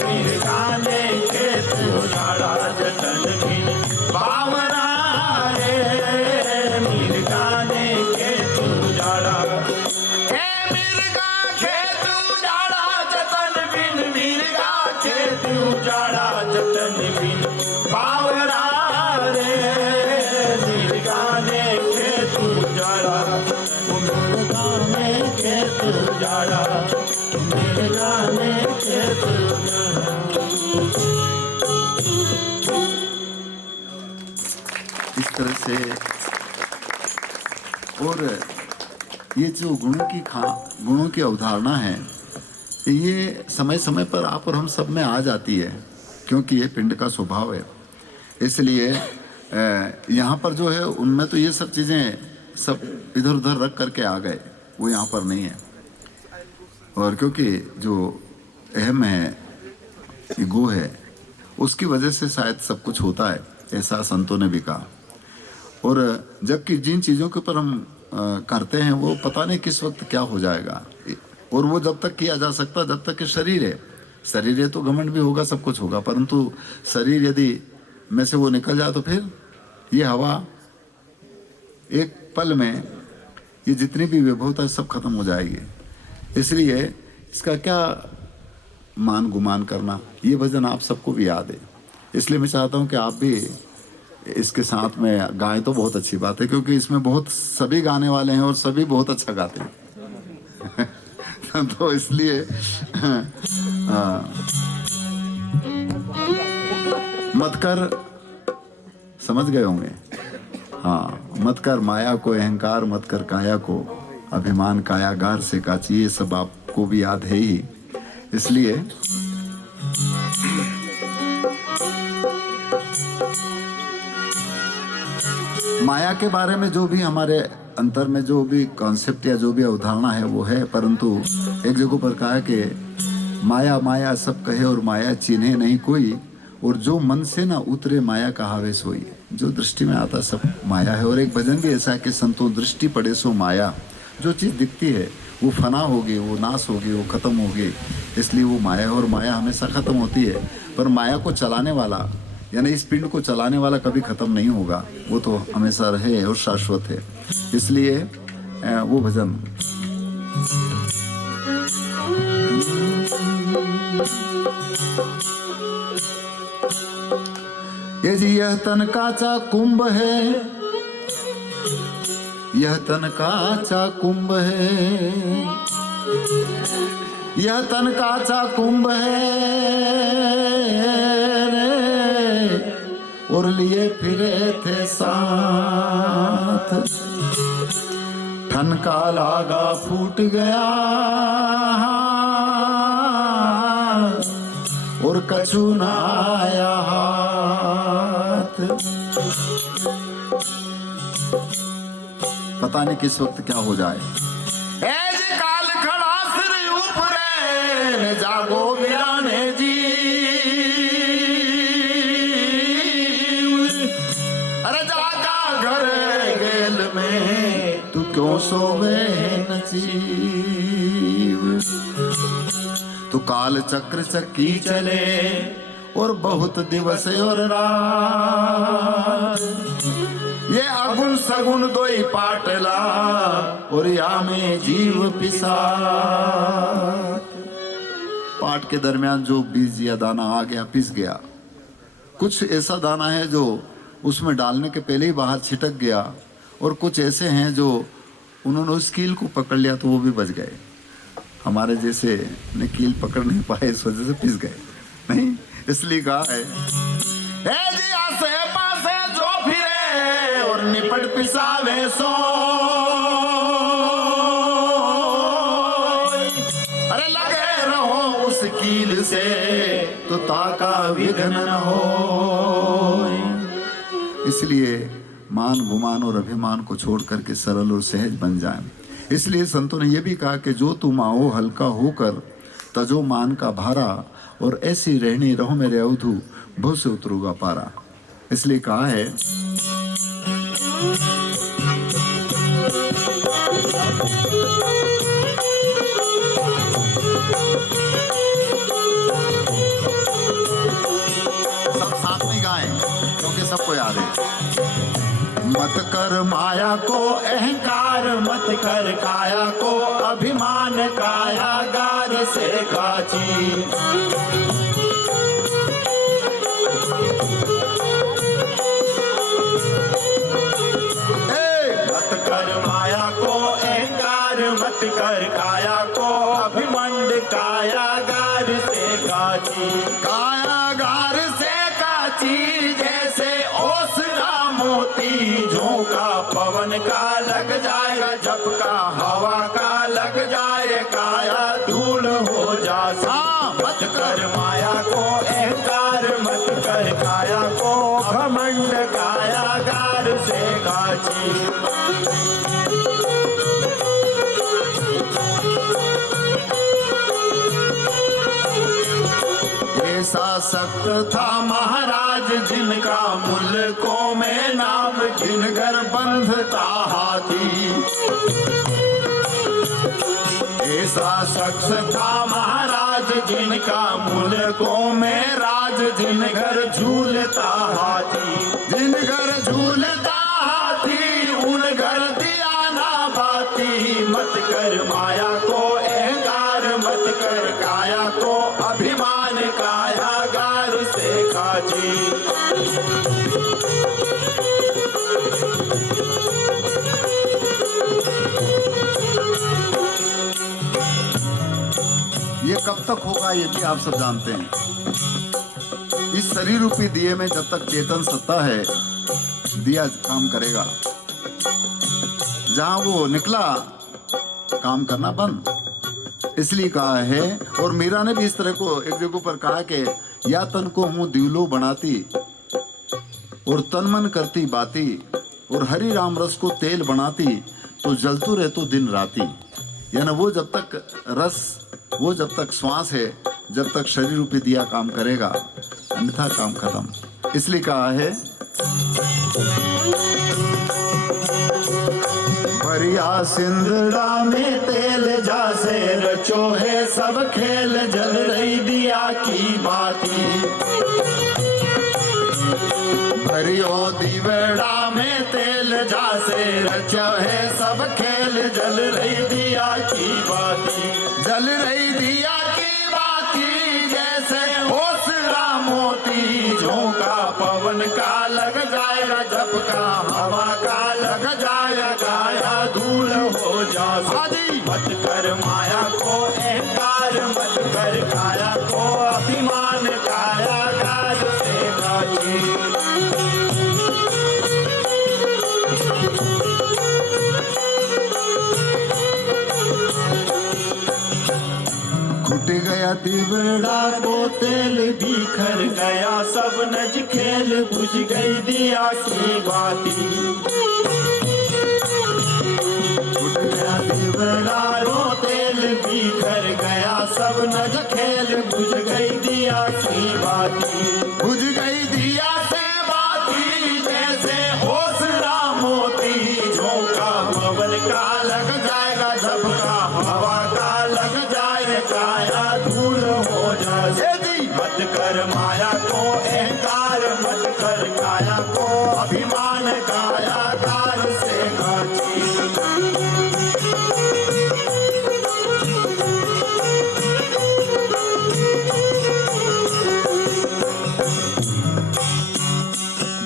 मीर गाने खेत उजाड़ा जतन बिन बावरा रे। मीर गाने खेत उजाड़ा, मिर्गा खेत उजाड़ा जतन बिन, मिर्गा खेत उजाड़ा जतन बिन बावरा रे। मिर्गा ने खेत उजाड़ा, मिर्गा ने खेत उजाड़ा, मिर्गा ने खेत उजाड़ा। इस तरह से, और ये जो गुणों की अवधारणा है, ये समय समय पर आप और हम सब में आ जाती है, क्योंकि ये पिंड का स्वभाव है। इसलिए यहाँ पर जो है उनमें तो ये सब चीज़ें सब इधर उधर रख करके आ गए, वो यहाँ पर नहीं है। और क्योंकि जो अहम है, ईगो है, उसकी वजह से शायद सब कुछ होता है, ऐसा संतों ने भी कहा। और जबकि जिन चीज़ों के ऊपर हम करते हैं वो पता नहीं किस वक्त क्या हो जाएगा, और वो जब तक किया जा सकता जब तक कि शरीर है तो घमंड भी होगा, सब कुछ होगा, परंतु शरीर यदि में से वो निकल जाए तो फिर ये हवा एक पल में, ये जितनी भी विभवता है सब खत्म हो जाएगी। इसलिए इसका क्या मान गुमान करना। ये भजन आप सबको भी याद है, इसलिए मैं चाहता हूँ कि आप भी इसके साथ में गाएं तो बहुत अच्छी बात है, क्योंकि इसमें बहुत सभी गाने वाले हैं और सभी बहुत अच्छा गाते हैं। तो इसलिए मत कर, समझ गए होंगे। हाँ, मत कर माया को अहंकार, मत कर काया को अभिमान, कायागार से काची, ये सब आपको भी याद है ही। इसलिए माया के बारे में जो भी हमारे अंतर में जो भी कॉन्सेप्ट या जो भी अवधारणा है वो है, परंतु एक जगह पर कहा कि माया माया सब कहे और माया चिन्हे नहीं कोई, और जो मन से ना उतरे माया कहावे सोई। जो दृष्टि में आता सब माया है। और एक भजन भी ऐसा है कि संतों दृष्टि पड़े सो माया, जो चीज़ दिखती है वो फना होगी, वो नाश होगी, वो खत्म होगी, इसलिए वो माया है। और माया हमेशा खत्म होती है, पर माया को चलाने वाला, यानी इस पिंड को चलाने वाला कभी खत्म नहीं होगा, वो तो हमेशा रहे और शाश्वत है। इसलिए वो भजन ये जी, यह तन काचा कुंभ है, यह तन काचा कुंभ है, यह तन काचा कुंभ है रे, और लिए फिरे थे साथ, ठनका लागा फूट गया और कछु न आया हाथ। पता नहीं किस वक्त क्या हो जाए। एज काल खड़ा सिर ऊपरे जागो वीराने जी। अरे जागा घर गेल में तू क्यों सोवे नसीब। तो काल चक्र चक्की चले और बहुत दिवस और रात। ये अगुन सगुन दोई पाटला और या में जीव पिसा। पाट के दरमियान जो बीज या दाना आ गया, पिस गया। कुछ ऐसा दाना है जो उसमें डालने के पहले ही बाहर छिटक गया, और कुछ ऐसे हैं जो उन्होंने उस कील को पकड़ लिया तो वो भी बच गए। हमारे जैसे ने कील पकड़ नहीं पाए, इस वजह से पिस गए। नहीं, इसलिए कहा है जी आसे पासे जो फिरे और निपट पिसावे सो। अरे लगे रहो उस कील से तो ताका विघ्न न हो। इसलिए मान गुमान और अभिमान को छोड़ करके सरल और सहज बन जाएं। इसलिए संतों ने यह भी कहा कि जो तुम आओ हल्का होकर तजो मान का भारा, और ऐसी रहनी रहो मेरे अवधू भव से उतरूगा पारा। इसलिए कहा है सब साथ में गाएं क्योंकि सबको याद है। मत कर माया को अहंकार मत कर काया को, अभिमान काया गार से काची। मत कर माया को अहंकार मत कर काया को, अभिमंड काया गार से काची। काया गार से काची जैसे ओसरा मोती, झोंका पवन का लग जाएगा, झपका हवा का लग जाए, काया धूल हो जासा। मत कर माया को अहंकार मत कर काया को, घमंड काया गार से काची। ऐसा सख्त था महाराज जिनका मुल्कों में नाम, जिनगर बंधता हाथी। ऐसा शख्स था महाराज जिनका मुल्कों में राज, जिनगर झूलता हाथी। जिनगर झूलता हाथी उन घर दिया ना बाती। मत कर माया को अहंकार मत कर काया को, अभिमान काया गार से काची। ये कब तक होगा ये भी आप सब जानते हैं। इस शरीर रूपी दिए में जब तक चेतन सत्ता है, दिया काम करेगा। जहां वो निकला काम करना बंद। इसलिए कहा है, और मीरा ने भी इस तरह को एक जगह पर कहा कि या तन को हूं दिवलो बनाती और तन मन करती बाती, और हरि राम रस को तेल बनाती तो जलतू रहतो दिन राती। यानी वो जब तक रस, वो जब तक श्वास है, जब तक शरीर रूपी दिया काम करेगा, अन्यथा काम खत्म। इसलिए कहा है भरिया सिंदड़ा में तेल जासे रचो है सब खेल, जल रही दिया की बाती। भरियो दीवड़ा में तेल जासे रचो है सब खेल, जल रही दिया की बाती। जल रही दिया की बाती जैसे ओसरा मोती, झोंका पवन का लग जाएगा, झपका हवा का लग जाएगा, काया धूल हो जा। मत कर माया को अहंकार मत कर काया को, अभिमान काया गार से काची। घुट गया गया दिवड़ा को तेल बिखर गया, सब नज खेल बुझ गई दिया की बाती। छूट गया दिवड़ा को तेल बिखर गया, सब नज खेल बुझ गई दिया की बाती। बुझ गई दिया से बाती जैसे ओसरा मोती, झोंका पवन का लग जाएगा झपका, हवा का लग जाएगा या धूल हो जाए। मत कर माया को अहंकार, मत कर काया को अभिमान, कायाकार से गाची।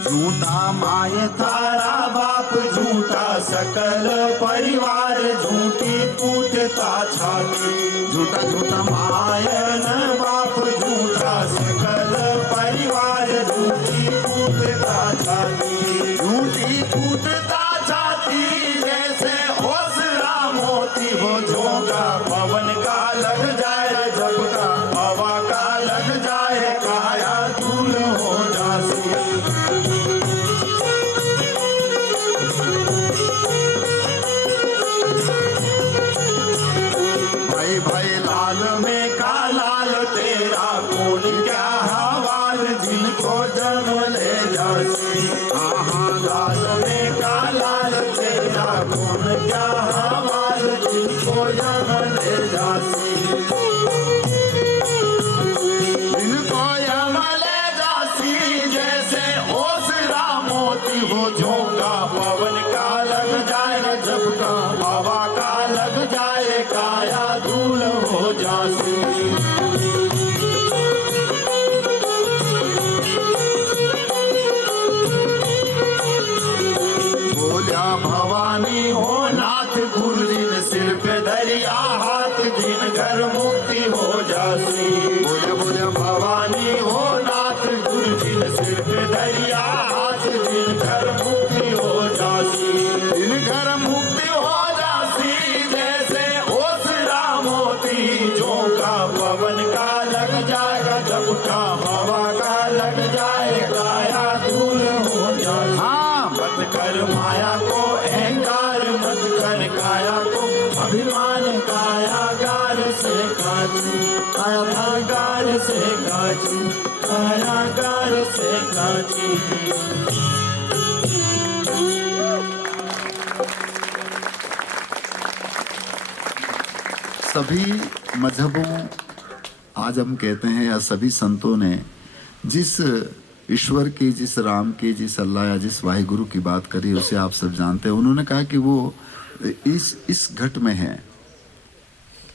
झूठा माय तारा बाप, झूठा सकल परिवार, झूठी पूछता छाती। झूठा झूठा मायन बाप, झूठा सकल परिवार, झूठी पूछता छाती। झूठी पूछता छाती जैसे ओसरा मोती, हो झोंका पवन का लग जाए झपका, हवा का लग जाए काया धूल हो जासी। भाई भाई लाल में का लाल तेरा, कौन क्या हवाल, जिनको जन्म ले जासी। हाँ लाल में का लाल तेरा, कौन क्या हवाल, जिनको जन्म ले जासी। जिनको जन्म ले जासी जैसे ओसरा मोती, हो झोंका पवन का लग जाए झपका, हवा का लग जाए काया धूल हो जासी। बोलिया भवानी हो नाथ, गुरुजिन सिर पे दरिया हाथ, जिन घर मुक्ति हो जासी। बोले बोले भवानी हो नाथ, गुरुजिन सिर पे दरिया हाथ, जिन घर मुक्ति हो जासी। जिन घर मुक्ति हो जासी जैसे ओसरा मोती, झोंका पवन का लग जाएगा झपका, हवा का लग जाएगा या धूल हो जाए। हाँ मत कर माया को अहंकार, मत कर काया को अभिमान, कायागार से काची, कायागार से काची, कायागार से काची। सभी मजहबों, आज हम कहते हैं या सभी संतों ने जिस ईश्वर की, जिस राम की, जिस अल्लाह या जिस वाहिगुरु की बात करी, उसे आप सब जानते हैं। उन्होंने कहा कि वो इस घट में है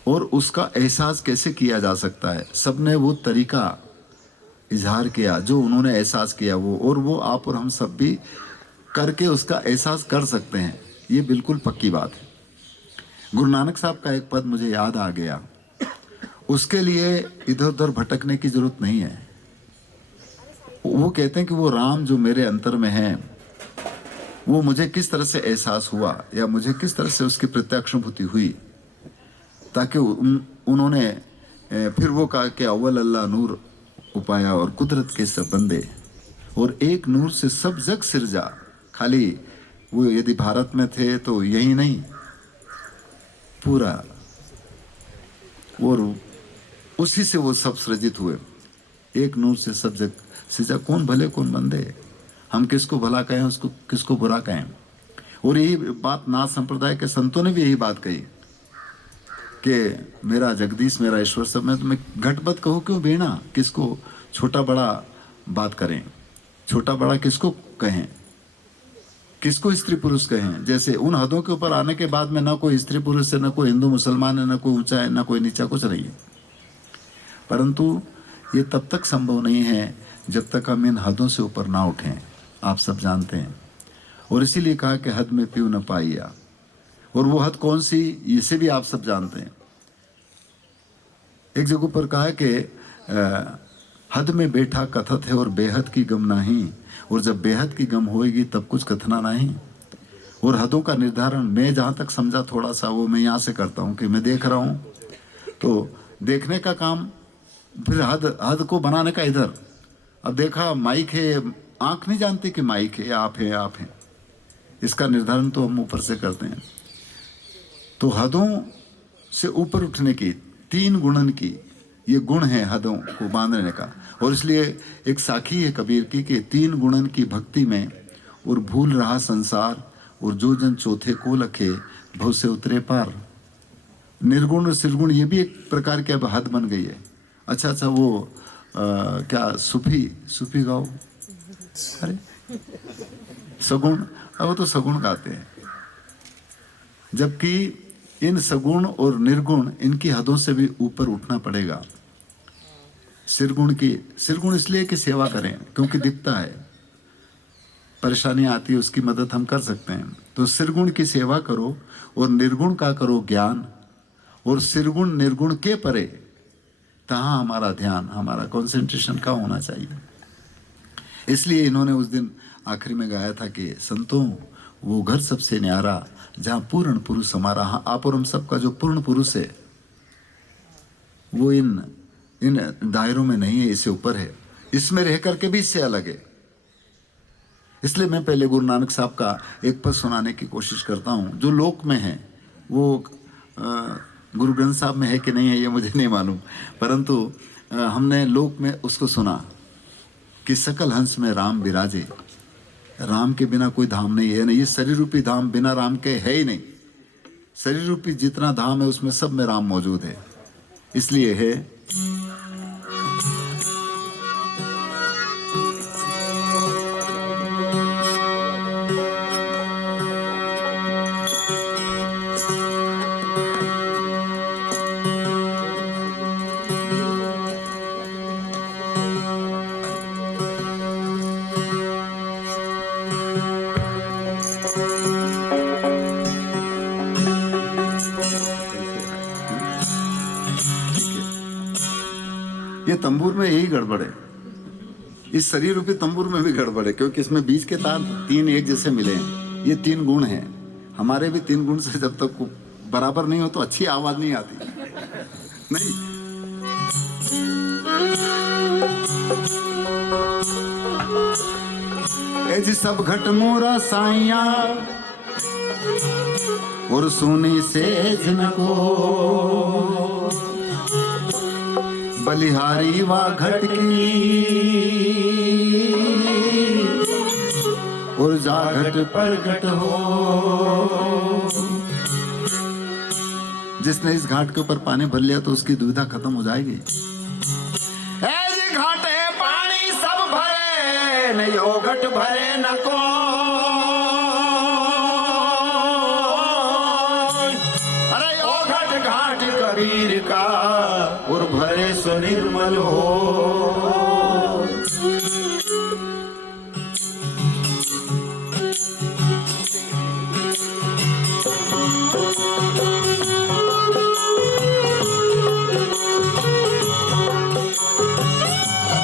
और उसका एहसास कैसे किया जा सकता है। सबने वो तरीका इजहार किया जो उन्होंने एहसास किया वो, और वो आप और हम सब भी करके उसका एहसास कर सकते हैं। ये बिल्कुल पक्की बात है। गुरु नानक साहब का एक पद मुझे याद आ गया, उसके लिए इधर उधर भटकने की जरूरत नहीं है। वो कहते हैं कि वो राम जो मेरे अंतर में है, वो मुझे किस तरह से एहसास हुआ या मुझे किस तरह से उसकी प्रत्यक्षानुभूति हुई, ताकि उन्होंने फिर वो कहा कि अव्वल अल्लाह नूर उपाया और कुदरत के सब बंदे, और एक नूर से सब जग सिरजा। खाली वो यदि भारत में थे तो यही नहीं, पूरा, और उसी से वो सब सृजित हुए। एक नूर से सब जग सिरजा, कौन भले कौन बंदे, हम किसको भला कहें, उसको किसको बुरा कहें। और यही बात नाथ संप्रदाय के संतों ने भी यही बात कही कि मेरा जगदीश मेरा ईश्वर सब में, तुम्हें घटबत कहो क्यों बेना, किसको छोटा बड़ा बात करें, छोटा बड़ा किसको कहें, किसको स्त्री पुरुष कहें। जैसे उन हदों के ऊपर आने के बाद में ना कोई स्त्री पुरुष है, ना कोई हिंदू मुसलमान है, ना कोई ऊंचा है, ना कोई नीचा, कुछ नहीं है। परंतु ये तब तक संभव नहीं है जब तक हम इन हदों से ऊपर ना उठें, आप सब जानते हैं। और इसीलिए कहा कि हद में पीऊ न पाइया, और वो हद कौन सी, इसे भी आप सब जानते हैं। एक जगह पर कहा कि हद में बैठा कथत है और बेहद की गम नहीं, और जब बेहद की गम होएगी तब कुछ कथना नहीं। और हदों का निर्धारण मैं जहाँ तक समझा थोड़ा सा, वो मैं यहाँ से करता हूँ कि मैं देख रहा हूँ, तो देखने का काम फिर हद को बनाने का इधर। अब देखा माइक है, आंख नहीं जानती कि माइक है, आप हैं। इसका निर्धारण तो हम ऊपर से करते हैं। तो हदों से ऊपर उठने की, 3 गुणन की, ये गुण है हदों को बांधने का। और इसलिए एक साखी है कबीर की कि 3 गुणन की भक्ति में और भूल रहा संसार, और जो जन चौथे को लखे भव से उतरे पार। निर्गुण और निर्गुण ये भी एक प्रकार की अब हद बन गई है। अच्छा वो क्या सूफी गाओ, अरे सगुण, अब वो तो सगुण गाते हैं, जबकि इन सगुण और निर्गुण इनकी हदों से भी ऊपर उठना पड़ेगा। सिरगुण इसलिए कि सेवा करें, क्योंकि दिखता है, परेशानी आती है, उसकी मदद हम कर सकते हैं। तो सिरगुण की सेवा करो और निर्गुण का करो ज्ञान, और सिरगुण निर्गुण के परे तहाँ हमारा ध्यान, हमारा कंसंट्रेशन का होना चाहिए। इसलिए इन्होंने उस दिन आखिरी में गाया था कि संतों वो घर सबसे न्यारा जहाँ पूर्ण पुरुष हमारा। हाँ, आप और हम सबका जो पूर्ण पुरुष है वो इन दायरों में नहीं है, इससे ऊपर है, इसमें रह करके भी इससे अलग है। इसलिए मैं पहले गुरु नानक साहब का एक पद सुनाने की कोशिश करता हूँ, जो लोक में है। वो गुरु ग्रंथ साहब में है कि नहीं है ये मुझे नहीं मालूम, परंतु हमने लोक में उसको सुना कि सकल हंस में राम विराजे। राम के बिना कोई धाम नहीं है, नहीं ये शरीर रूपी धाम बिना राम के है ही नहीं। शरीर रूपी जितना धाम है उसमें सब में राम मौजूद है। इसलिए है ये तंबूर में यही गड़बड़ है, इस शरीर रूपी तंबूर में भी गड़बड़ है, क्योंकि इसमें बीच के तार 3 एक जैसे मिले हैं। ये 3 गुण हैं, हमारे भी 3 गुण से जब तक बराबर नहीं हो तो अच्छी आवाज नहीं आती। नहीं ए जी सब घट मोरा साइया और सोनी से जिनको बलिहारी वा घट की और जा घट पर घट हो। जिसने इस घाट के ऊपर पानी भर लिया तो उसकी दुविधा खत्म हो जाएगी। घाटे पानी सब भरे न यो घट भरे न को। अरे यो घट घाट कबीर का और भरे सो निर्मल हो।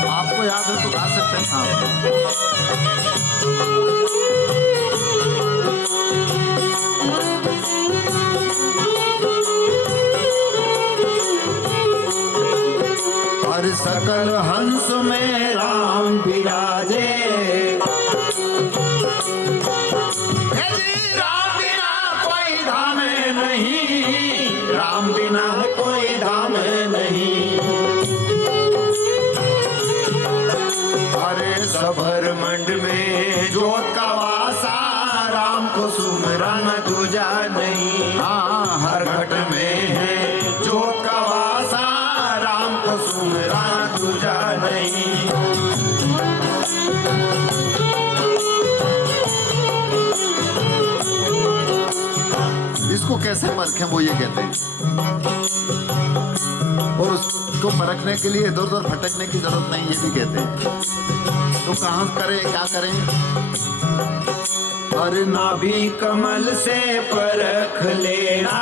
आपको याद है तो गा सकते हैं साहब। हर सकल हंस में राम विराजे। राम बिना कोई धाम नहीं, राम बिना कोई धाम नहीं। हरे सभर मंड में जोत का वासा, राम को सुमरन दूजा नहीं। हाँ हर घट में है जोत का वासा, राम को सुमरन दूजा नहीं। इसको कैसे परखें वो ये कहते हैं, और उसको परखने के लिए इधर उधर भटकने की जरूरत नहीं ये भी कहते हैं। तो कहाँ करें, क्या करें? और नाभि कमल से परख लेना।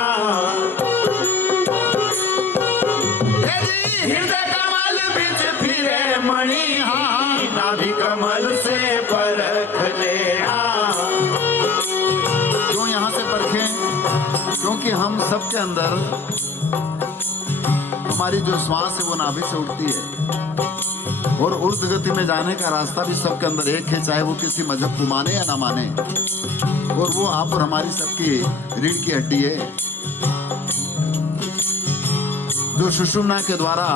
हृदय कमल बिच फिरे मणि, हाँ नाभि कमल से परख लेना। क्यों यहाँ से परखें? क्योंकि हम सबके अंदर हमारी जो श्वास है वो नाभि से उठती है, और ऊर्ध्व गति में जाने का रास्ता भी सबके अंदर एक है, चाहे वो किसी मजहब को माने या ना माने, और वो आप और हमारी सबकी रीढ़ की हड्डी है, जो सुषुम्ना के द्वारा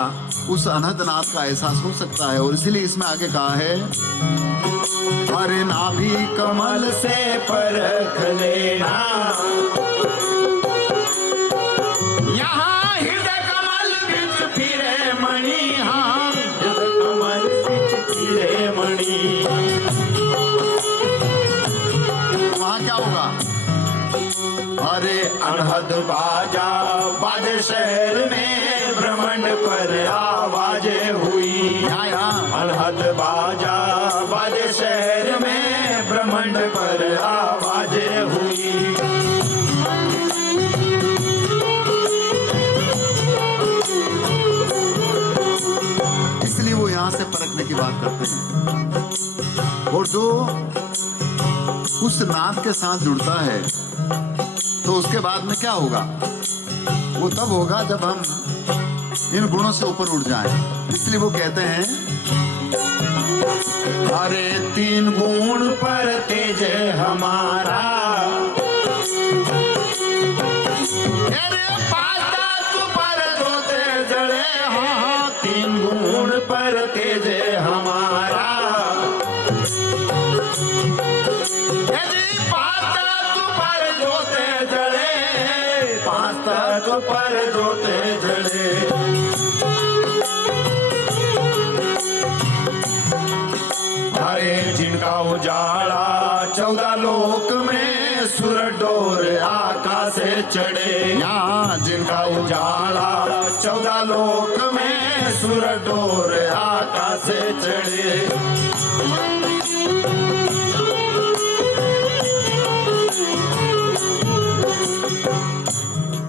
उस अनहद नाद का एहसास हो सकता है। और इसीलिए इसमें आगे कहा है, अरे नाभि कमल से परख लेना, यहाँ हृदय कमल बिच फिरे मणि, हाँ हृदय कमल बिच फिरे मणि। वहां क्या होगा? अरे अनहद बाजा बाजे शहर में, ब्रह्मांड पर आवाजें हुई। यहाँ अनहद बाजा बाजे शहर में, ब्रह्मांड पर आवाजें हुई। इसलिए वो यहाँ से परखने की बात करते हैं। और जो उस नाद के साथ जुड़ता है तो उसके बाद में क्या होगा? वो तब होगा जब हम इन गुणों से ऊपर उठ जाएं। इसलिए वो कहते हैं, अरे तीन गुण पर तेज है हमारा, अरे पांच तत्व पर धोते जड़े, हाँ तीन गुण पर तेज है हमारा। पर जोते जड़े, अरे जिनका उजाला 14 लोक में, सुर डोर आकाश से चढ़े। यहाँ जिनका उजाला 14 लोक में, सुर डोर आकाश से चढ़े।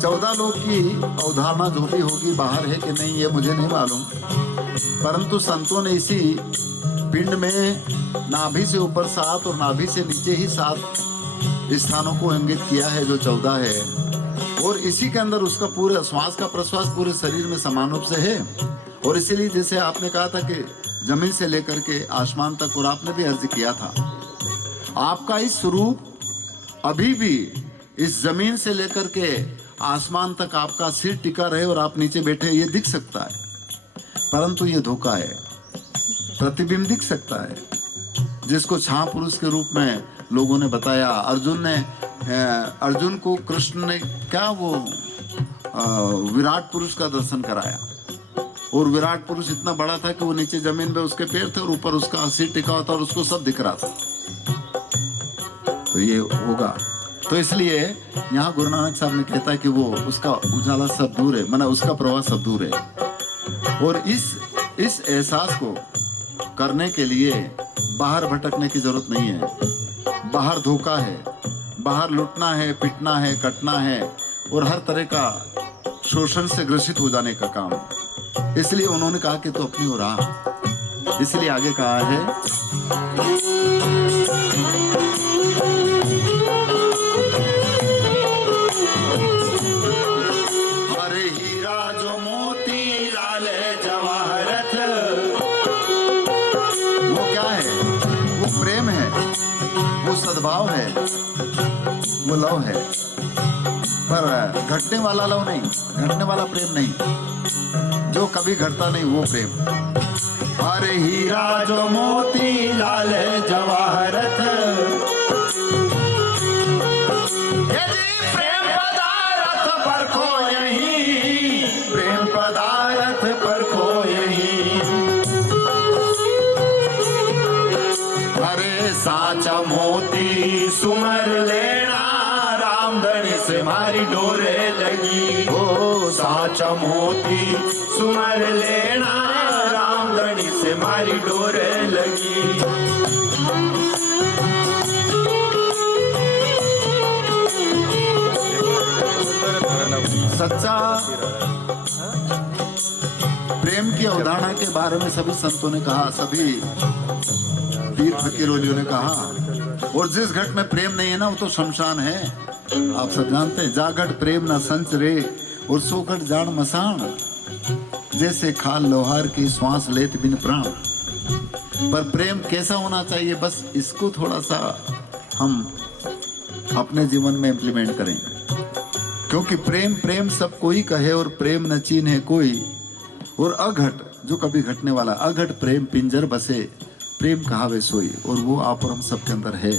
14 लोक की अवधारणा जो भी होगी बाहर है कि नहीं ये मुझे नहीं मालूम, परंतु संतों ने इसी पिंड में नाभि से ऊपर 7 और नाभि से नीचे ही 7 स्थानों को इंगित किया है जो 14 है, और इसी के अंदर उसका पूरे श्वास का प्रश्वास पूरे शरीर में समान रूप से है। और इसीलिए जैसे आपने कहा था कि जमीन से लेकर के आसमान तक, और आपने भी अर्ज किया था, आपका इस स्वरूप अभी भी इस जमीन से लेकर के आसमान तक आपका सिर टिका रहे और आप नीचे बैठे, ये दिख सकता है, परंतु ये धोखा है। प्रतिबिंब दिख सकता है, जिसको छां पुरुष के रूप में लोगों ने बताया। अर्जुन को कृष्ण ने क्या वो विराट पुरुष का दर्शन कराया, और विराट पुरुष इतना बड़ा था कि वो नीचे जमीन पे उसके पैर थे और ऊपर उसका सिर टिका होता और उसको सब दिख रहा था। तो ये होगा। तो इसलिए यहाँ गुरु नानक साहब ने कहता है कि वो उसका उजाला सब दूर है, माना उसका प्रवाह सब दूर है। और इस एहसास को करने के लिए बाहर भटकने की जरूरत नहीं है। बाहर धोखा है, बाहर लुटना है, पिटना है, कटना है, और हर तरह का शोषण से ग्रसित हो जाने का काम है। इसलिए उन्होंने कहा कि तू अपनी ओर आ। इसलिए आगे कहा है, अरे हीरा जो मोती लाल जवाहरत, वो क्या है? वो प्रेम है, वो सद्भाव है, वो लव है, पर घटने वाला लव नहीं, घटने वाला प्रेम नहीं, जो कभी घटता नहीं वो प्रेम। अरे हीरा जो मोती लाल जवाहरत, यदि प्रेम पदार्थ पर खो यहीं, प्रेम पदार्थ पर खो यहीं। अरे साचा मोती सुमर लेना, रामधनी से मारी डोरे लगी। ओ साचा मोती सुमर लेना, रामधनी से मारी डोरे लगी। सच्चा प्रेम की अवधारणा के बारे में सभी संतों ने कहा, सभी पीर फकीरों ने कहा। और जिस घट में प्रेम नहीं है ना, वो तो शमशान है। आप सब जानते हैं, जागट प्रेम न संच रे, और सो घट जान मसान। जैसे खाल लोहार की श्वास लेत बिन प्राण। पर प्रेम कैसा होना चाहिए, बस इसको थोड़ा सा हम अपने जीवन में इम्प्लीमेंट करें। क्योंकि प्रेम प्रेम सब कोई कहे और प्रेम न चीन है कोई, और अघट जो कभी घटने वाला, अघट प्रेम पिंजर बसे, प्रेम कहावे सोई। और वो आप और हम सबके अंदर है,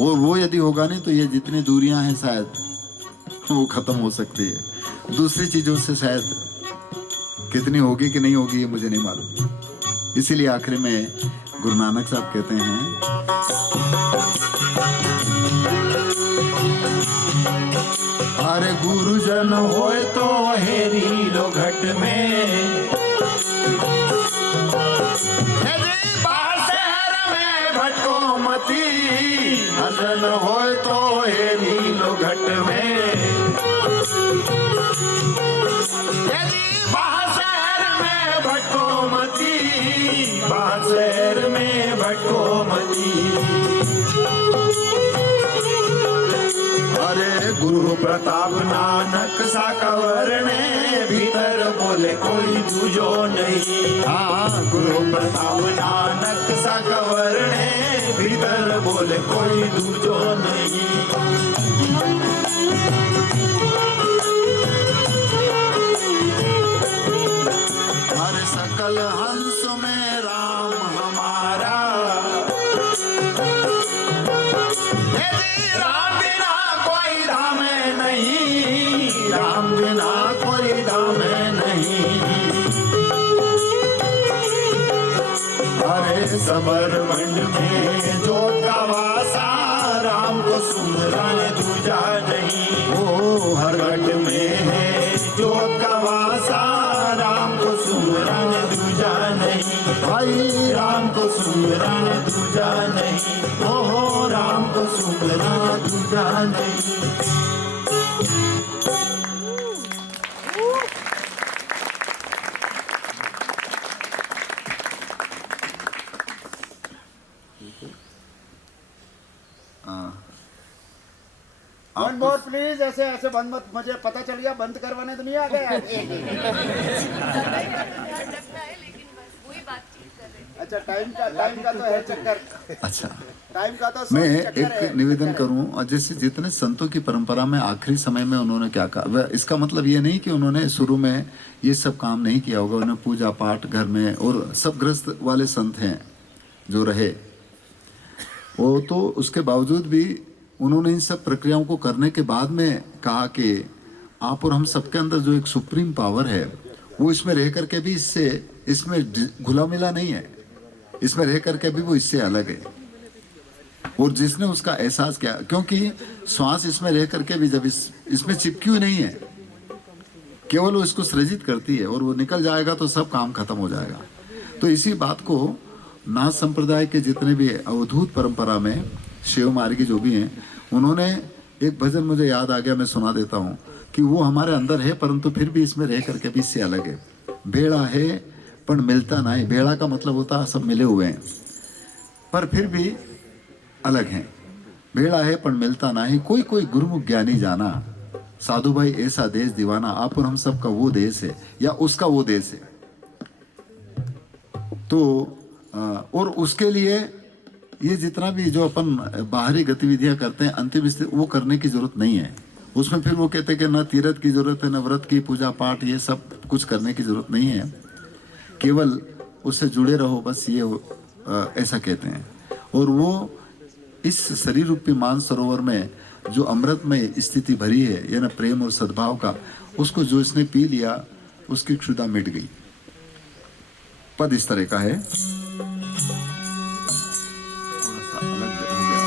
और वो यदि होगा नहीं तो ये जितनी दूरियां हैं शायद वो खत्म हो सकती है। दूसरी चीजों से शायद कितनी होगी कि नहीं होगी ये मुझे नहीं मालूम। इसीलिए आखिरी में गुरु नानक साहब कहते हैं, अरे गुरुजन होए तो हेरी लो घट में, बाहर शहर में भटको मती, हजन होए तो हेरी लो घट में, बाहर शहर में भटको मती, बाहर शहर में भटको मती। अरे गुरु प्रताप नानक सा कवरने, भीतर बोले कोई दूजो नहीं। हाँ, गुरु प्रताप नानक सा कवरने, भीतर बोले कोई दूजो नहीं। हर सकल हंस में राम हमारा, राम बिना कोई धाम नहीं, राम बिना कोई धाम नहीं। अरे सबर मंड में जोत का वासा, राम को सुमरन दूजा नहीं। ओ हर घट में है जोत का वासा, राम को सुमरन दूजा नहीं। भाई राम को सुमरन दूजा नहीं, ओ राम को सुमरन दूजा नहीं। वन मोर प्लीज, ऐसे ऐसे बंद मत, मुझे पता चल गया बंद करवाने तो नहीं आ गया। अच्छा, टाइम का तो है चक्कर। अच्छा टाइम का तो मैं चक्कर एक है। निवेदन करूं, और जैसे जितने संतों की परंपरा में आखिरी समय में उन्होंने क्या कहा, वह इसका मतलब ये नहीं कि उन्होंने शुरू में ये सब काम नहीं किया होगा। उन्होंने पूजा पाठ घर में, और सब गृहस्थ वाले संत हैं जो रहे, वो तो उसके बावजूद भी उन्होंने इन सब प्रक्रियाओं को करने के बाद में कहा कि आप और हम सबके अंदर जो एक सुप्रीम पावर है, वो इसमें रह करके भी इसमें घुला मिला नहीं है, इसमें रह करके भी वो इससे अलग है। और जिसने उसका एहसास किया, क्योंकि श्वास इसमें रह करके भी जब इसमें चिपकी हुई नहीं है, केवल वो इसको सृजित करती है, और वो निकल जाएगा तो सब काम खत्म हो जाएगा। तो इसी बात को नाथ संप्रदाय के जितने भी अवधूत परंपरा में शिव मार्गी जो भी हैं, उन्होंने एक भजन मुझे याद आ गया, मैं सुना देता हूँ कि वो हमारे अंदर है परंतु फिर भी इसमें रह करके भी इससे अलग है। भेड़ा है पर मिलता ना है, भेड़ा का मतलब होता है सब मिले हुए हैं पर फिर भी अलग हैं। भेड़ा है पर मिलता ना है, कोई कोई गुरुमुख ज्ञानी जाना, साधु भाई ऐसा देश दीवाना, आप और हम सब का वो देश है या उसका वो देश है। तो और उसके लिए ये जितना भी जो अपन बाहरी गतिविधियां करते हैं, अंतिम स्थिति वो करने की जरूरत नहीं है। उसमें फिर वो कहते हैं कि न तीर्थ की जरूरत है, न व्रत की, पूजा पाठ, ये सब कुछ करने की जरूरत नहीं है, केवल उससे जुड़े रहो, बस ये ऐसा कहते हैं। और वो इस शरीर रूपी मान सरोवर में जो अमृतमय स्थिति भरी है, यानी प्रेम और सद्भाव का, उसको जो इसने पी लिया उसकी क्षुधा मिट गई। पद इस तरह का है, थोड़ा सा अलग हो गया।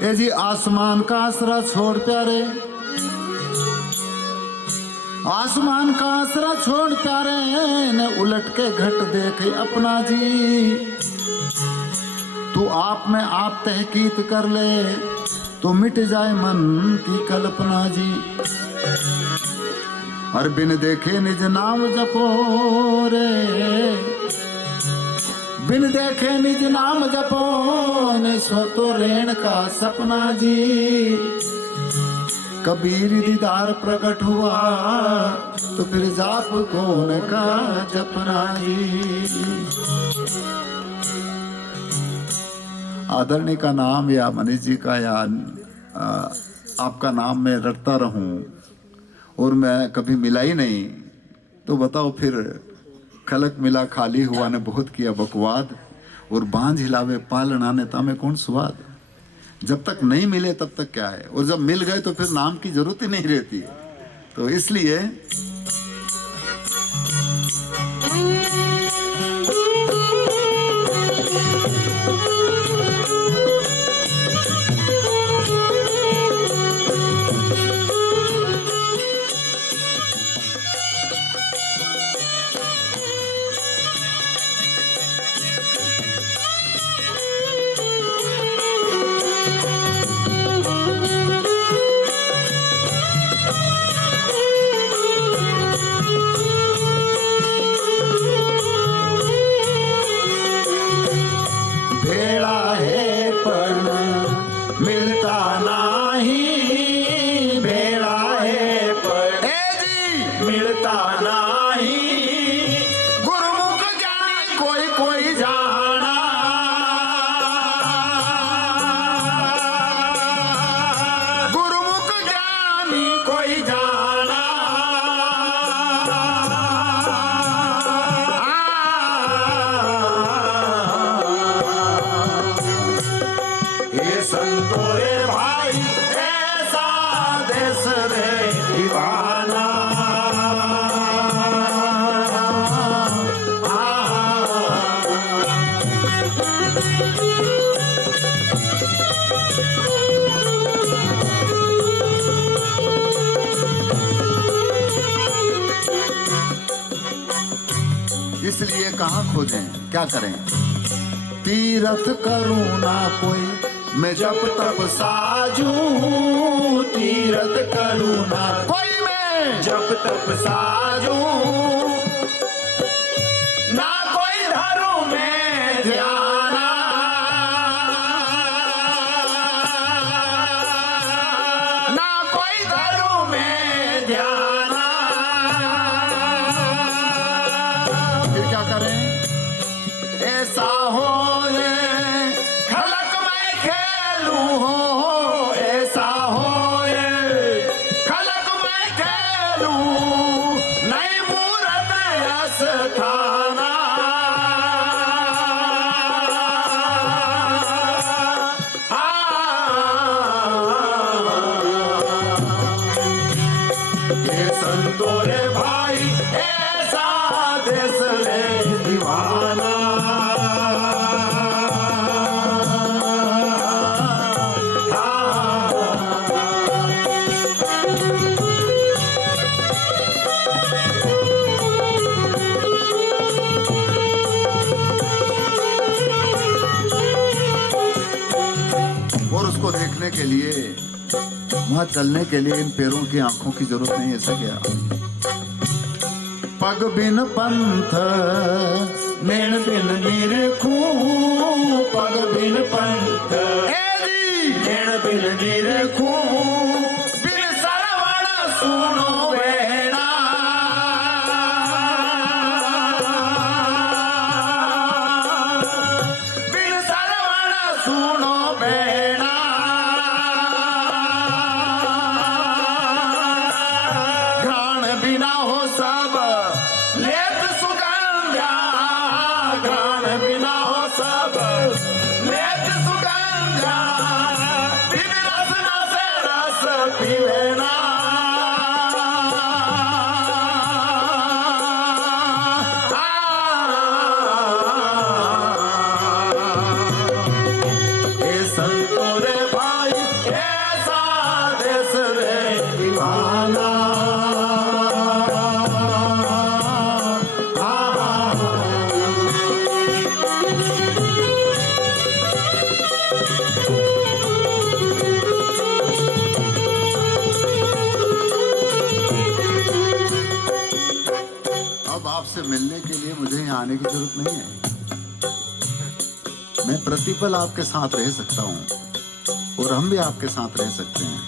ए जी आसमान का आसरा छोड़ प्यारे, आसमान का आसरा छोड़ प्यारे, ने उलट के घट देखे अपना जी। तू आप में आप तहकीक कर ले, तो मिट जाए मन की कल्पना जी। और बिन देखे निज नाम जपो रे, बिन देखे निज नाम जपो, ने सो तो रेण का सपना जी। कबीर दीदार प्रकट हुआ, तो फिर जाप कौन का जपना जी। आदरणीय का नाम या मनीष जी का या आपका नाम मैं रटता रहूं और मैं कभी मिला ही नहीं, तो बताओ फिर खलक मिला खाली हुआ ने बहुत किया बकवाद, और बांझ हिलावे पालना ने तामे कौन स्वाद। जब तक नहीं मिले तब तक क्या है, और जब मिल गए तो फिर नाम की जरूरत ही नहीं रहती। तो इसलिए इसलिए कहाँ खोजें, क्या करें। तीरथ करूँ ना कोई, मैं जब तब साजू। तीरथ करूँ ना कोई, मैं जब तब साजू। ना कोई धरू में ध्याना, ना कोई धरू में ध्याना। फिर क्या करें, ऐसा हो खलक में खेलूं हो, ऐसा हो खलक में खेलूं। नई मूरत अस्थाना, ये संतो रे भाई ऐसा देश रे दीवाना। और उसको देखने के लिए, वहां चलने के लिए इन पैरों की आंखों की जरूरत नहीं है। ऐसा क्या, पग बिन पंथ मेण बिन निरखूं। पग बिन पंथ मेण बिन निरखूं। बिन सरवण सुनो वेणा। बिन सरवण सुनो वेणा। घ्राण बिना हो सब लेत सुगंधा। घ्राण बिना हो सब लेत सुगंधा। बिन रस न से रस पीवेना। हे संतो आने की जरूरत नहीं है। मैं प्रतिपल आपके साथ रह सकता हूँ और हम भी आपके साथ रह सकते हैं,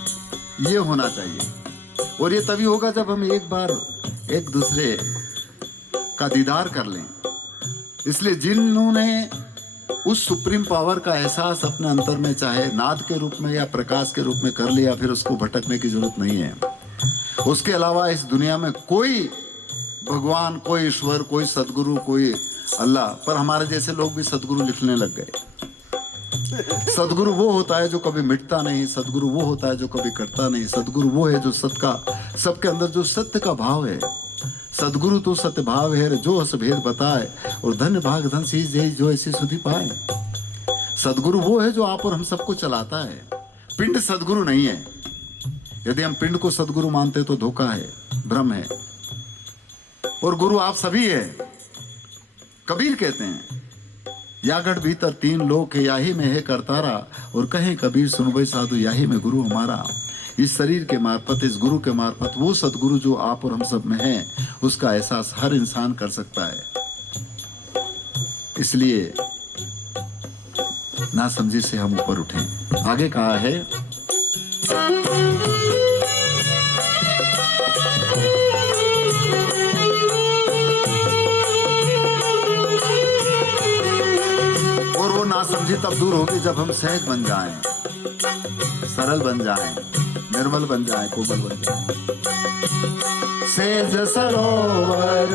ये होना चाहिए। और ये तभी होगा जब हम एक बार एक दूसरे का दीदार कर लें। इसलिए जिन्होंने उस सुप्रीम पावर का एहसास अपने अंतर में चाहे नाद के रूप में या प्रकाश के रूप में कर लिया, फिर उसको भटकने की जरूरत नहीं है। उसके अलावा इस दुनिया में कोई भगवान, कोई ईश्वर, कोई सदगुरु, कोई अल्लाह, पर हमारे जैसे लोग भी सदगुरु लिखने लग गए। सदगुरु वो होता है जो कभी मिटता नहीं, सदगुरु वो होता है जो कभी कटता नहीं, सदगुरु वो है जो सबके अंदर जो सत्य का भाव है। सदगुरु तो सत्य भाव है जो हस भेद बताए, और धन्य भाग धन सी जो ऐसी सुधि पाए। सदगुरु वो है जो आप और हम सबको चलाता है। पिंड सदगुरु नहीं है। यदि हम पिंड को सदगुरु मानते तो धोखा है, भ्रम है। और गुरु आप सभी है। कबीर कहते हैं, यागढ़ भीतर 3 लोक है, याही में है करतारा, और कहे कबीर सुनबई साधु याही में गुरु हमारा। इस शरीर के मार्फत, इस गुरु के मार्फत वो सदगुरु जो आप और हम सब में है, उसका एहसास हर इंसान कर सकता है। इसलिए ना समझे से हम ऊपर उठें। आगे कहा है, और वो ना समझी तब दूर होगी जब हम सहज बन जाएं, सरल बन जाएं, निर्मल बन जाएं, कोमल बन जाएं। सेज सरोवर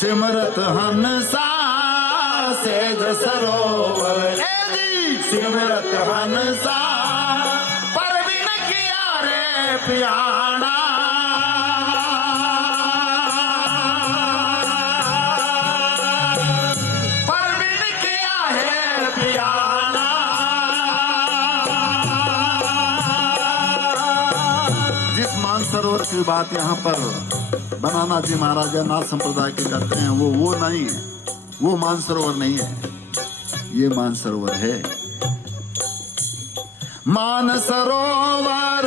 सिमरत हंसा, सेज सरोवर सिमरत हंसा, परवीन किया रे प्यारा। परवीन किया है प्यारा। जिस मानसरोवर की बात यहाँ पर बनाना जी महाराजा नाथ संप्रदाय के करते हैं, वो नहीं है, वो मानसरोवर नहीं है, ये मानसरोवर है। मानसरोवर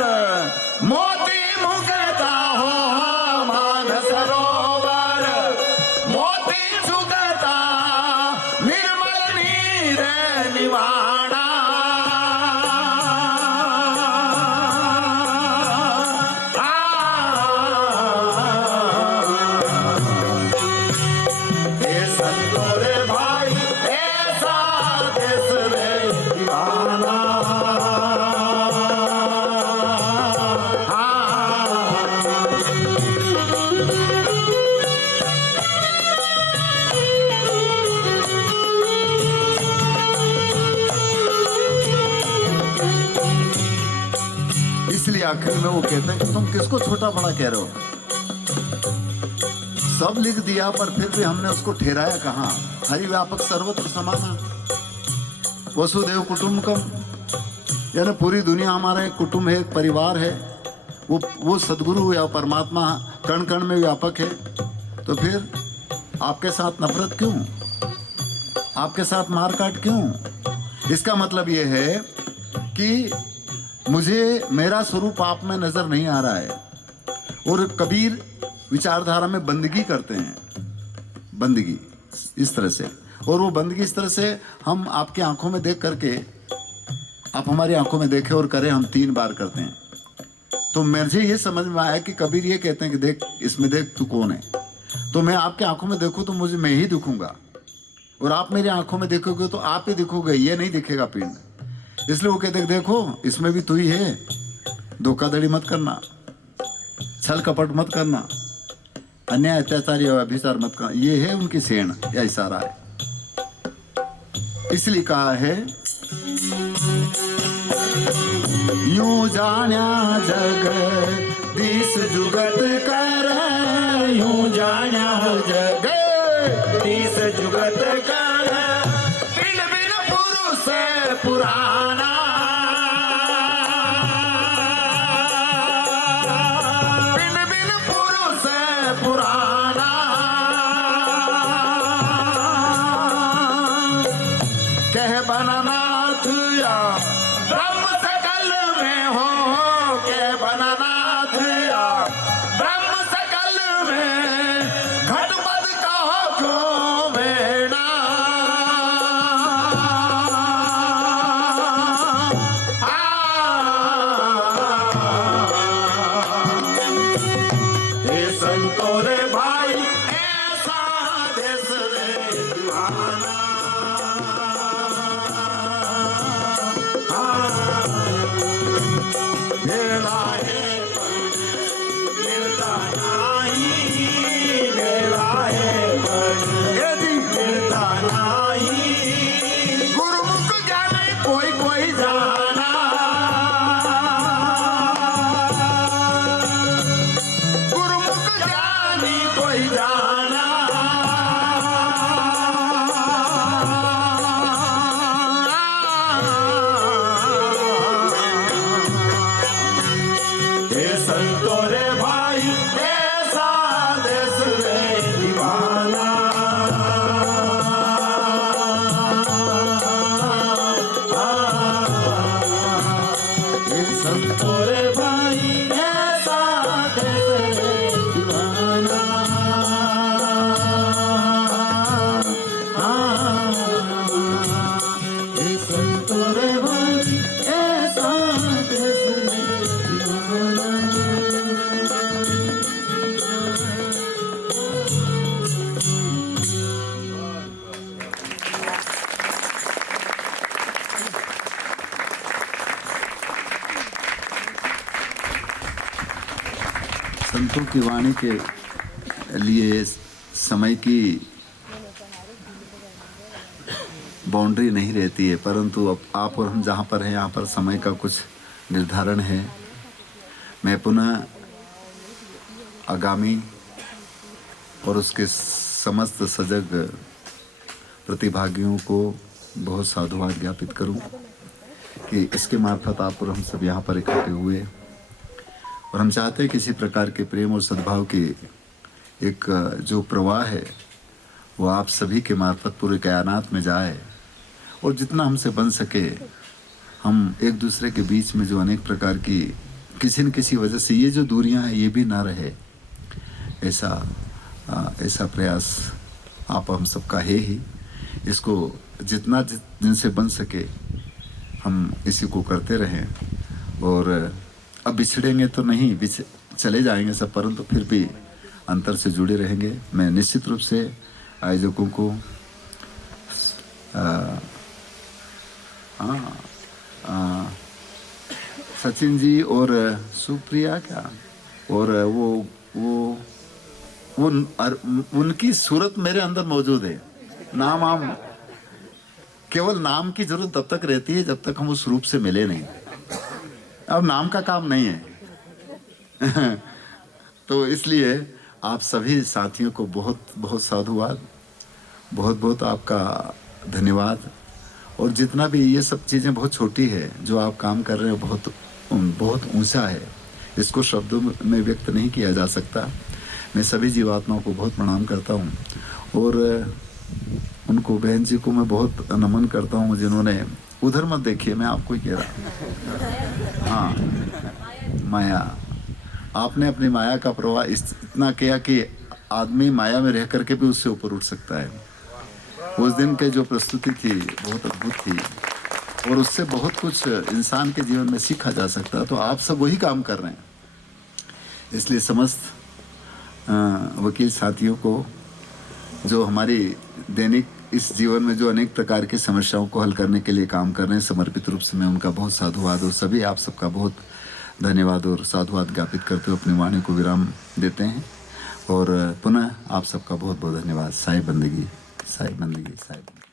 मोती मुगता हो, मानसरोवर मोती चुगता, निर्मल नीर निवाड़ा। इसलिए आखिर में वो कहते हैं कि तुम किसको छोटा बड़ा कह रहे हो। सब लिख दिया पर फिर भी हमने उसको ठहराया कहाँ। हरि व्यापक सर्वत्र समाना, वसुदेव कुटुंबकम, यानी पूरी दुनिया हमारा एक कुटुंब है, एक परिवार है। वो सदगुरु या परमात्मा कण कण में व्यापक है। तो फिर आपके साथ नफरत क्यों, आपके साथ मारकाट क्यों? इसका मतलब ये है कि मुझे मेरा स्वरूप आप में नजर नहीं आ रहा है। और कबीर विचारधारा में बंदगी करते हैं, बंदगी इस तरह से। और वो बंदगी इस तरह से हम आपकी आंखों में देख करके, आप हमारी आंखों में देखें और करें, हम 3 बार करते हैं। तो मुझे ये समझ में आया कि कबीर ये कहते हैं कि देख इसमें देख तू कौन है। तो मैं आपके आंखों में देखूं तो मुझे मैं ही दिखूंगा, और आप मेरी आंखों में देखोगे तो आप ही दिखोगे, ये नहीं दिखेगा पिंड। इसलिए वो कहते देखो इसमें भी तू ही है। धोखाधड़ी मत करना, छल कपट मत करना, अन्याय अत्याचार या अभिचार मत करना। ये है उनकी सेण या इशारा है। इसलिए कहा है, यूं जान्या जग दिस जुगत कर, यूं जान्या जग दिस जुगत कर, बिन बिन पुरुष पुराना, बिन बिन पुरुष पुराना। कह बननाथ या ब्रह्म सकल में हो, कह बननाथ या ब्रह्म सकल में, घटपद कहो क्यों भेड़ा है पण मिलता नहीं, भेड़ा है पण यदि मिलता नहीं। गुरुमुख जाने कोई कोई जाना, गुरुमुख जाने कोई जाना। हे संतो रे भाई ऐसा देश रे दीवाना, हे संतो रे भाई ऐसा देश रे दीवाना। हे संतो रे भाई ऐसा देश रे दीवाना। संतों की वाणी के लिए समय की बाउंड्री नहीं रहती है, परंतु अब आप और हम जहाँ पर हैं यहाँ पर समय का कुछ निर्धारण है। मैं पुनः आगामी और उसके समस्त सजग प्रतिभागियों को बहुत साधुवाद ज्ञापित करूं कि इसके मार्फत आप और हम सब यहाँ पर इकट्ठे हुए और हम चाहते हैं किसी प्रकार के प्रेम और सद्भाव की एक जो प्रवाह है वो आप सभी के मार्फत पूरे कायनात में जाए और जितना हमसे बन सके हम एक दूसरे के बीच में जो अनेक प्रकार की किसी न किसी वजह से ये जो दूरियां हैं ये भी ना रहे, ऐसा प्रयास आप हम सबका है ही। इसको जितना जिनसे बन सके हम इसी को करते रहें और अब बिछड़ेंगे तो नहीं, चले जाएंगे सब, परंतु फिर भी अंतर से जुड़े रहेंगे। मैं निश्चित रूप से आयोजकों को सचिन जी और सुप्रिया क्या और वो उनकी सूरत मेरे अंदर मौजूद है। नाम हम केवल नाम की जरूरत तब तक रहती है जब तक हम उस रूप से मिले नहीं। अब नाम का काम नहीं है तो इसलिए आप सभी साथियों को बहुत बहुत साधुवाद, बहुत बहुत आपका धन्यवाद। और जितना भी ये सब चीज़ें बहुत छोटी है जो आप काम कर रहे हो, बहुत ऊंचा है, इसको शब्दों में व्यक्त नहीं किया जा सकता। मैं सभी जीवात्माओं को बहुत प्रणाम करता हूँ और उनको बहन जी को मैं बहुत नमन करता हूँ जिन्होंने, उधर मत देखिए मैं आपको ही कह रहा, हाँ माया, आपने अपनी माया का प्रवाह इतना किया कि आदमी माया में रह करके भी उससे ऊपर उठ सकता है। उस दिन के जो प्रस्तुति थी बहुत अद्भुत थी और उससे बहुत कुछ इंसान के जीवन में सीखा जा सकता है। तो आप सब वही काम कर रहे हैं, इसलिए समस्त वकील साथियों को जो हमारी दैनिक इस जीवन में जो अनेक प्रकार की समस्याओं को हल करने के लिए काम कर रहे हैं, समर्पित रूप से मैं उनका बहुत साधुवाद और सभी आप सबका बहुत धन्यवाद और साधुवाद ज्ञापित करते हुए अपनी वाणी को विराम देते हैं। और पुनः आप सबका बहुत बहुत धन्यवाद। साई बंदगी, साई बंदगी, साई बंदगी।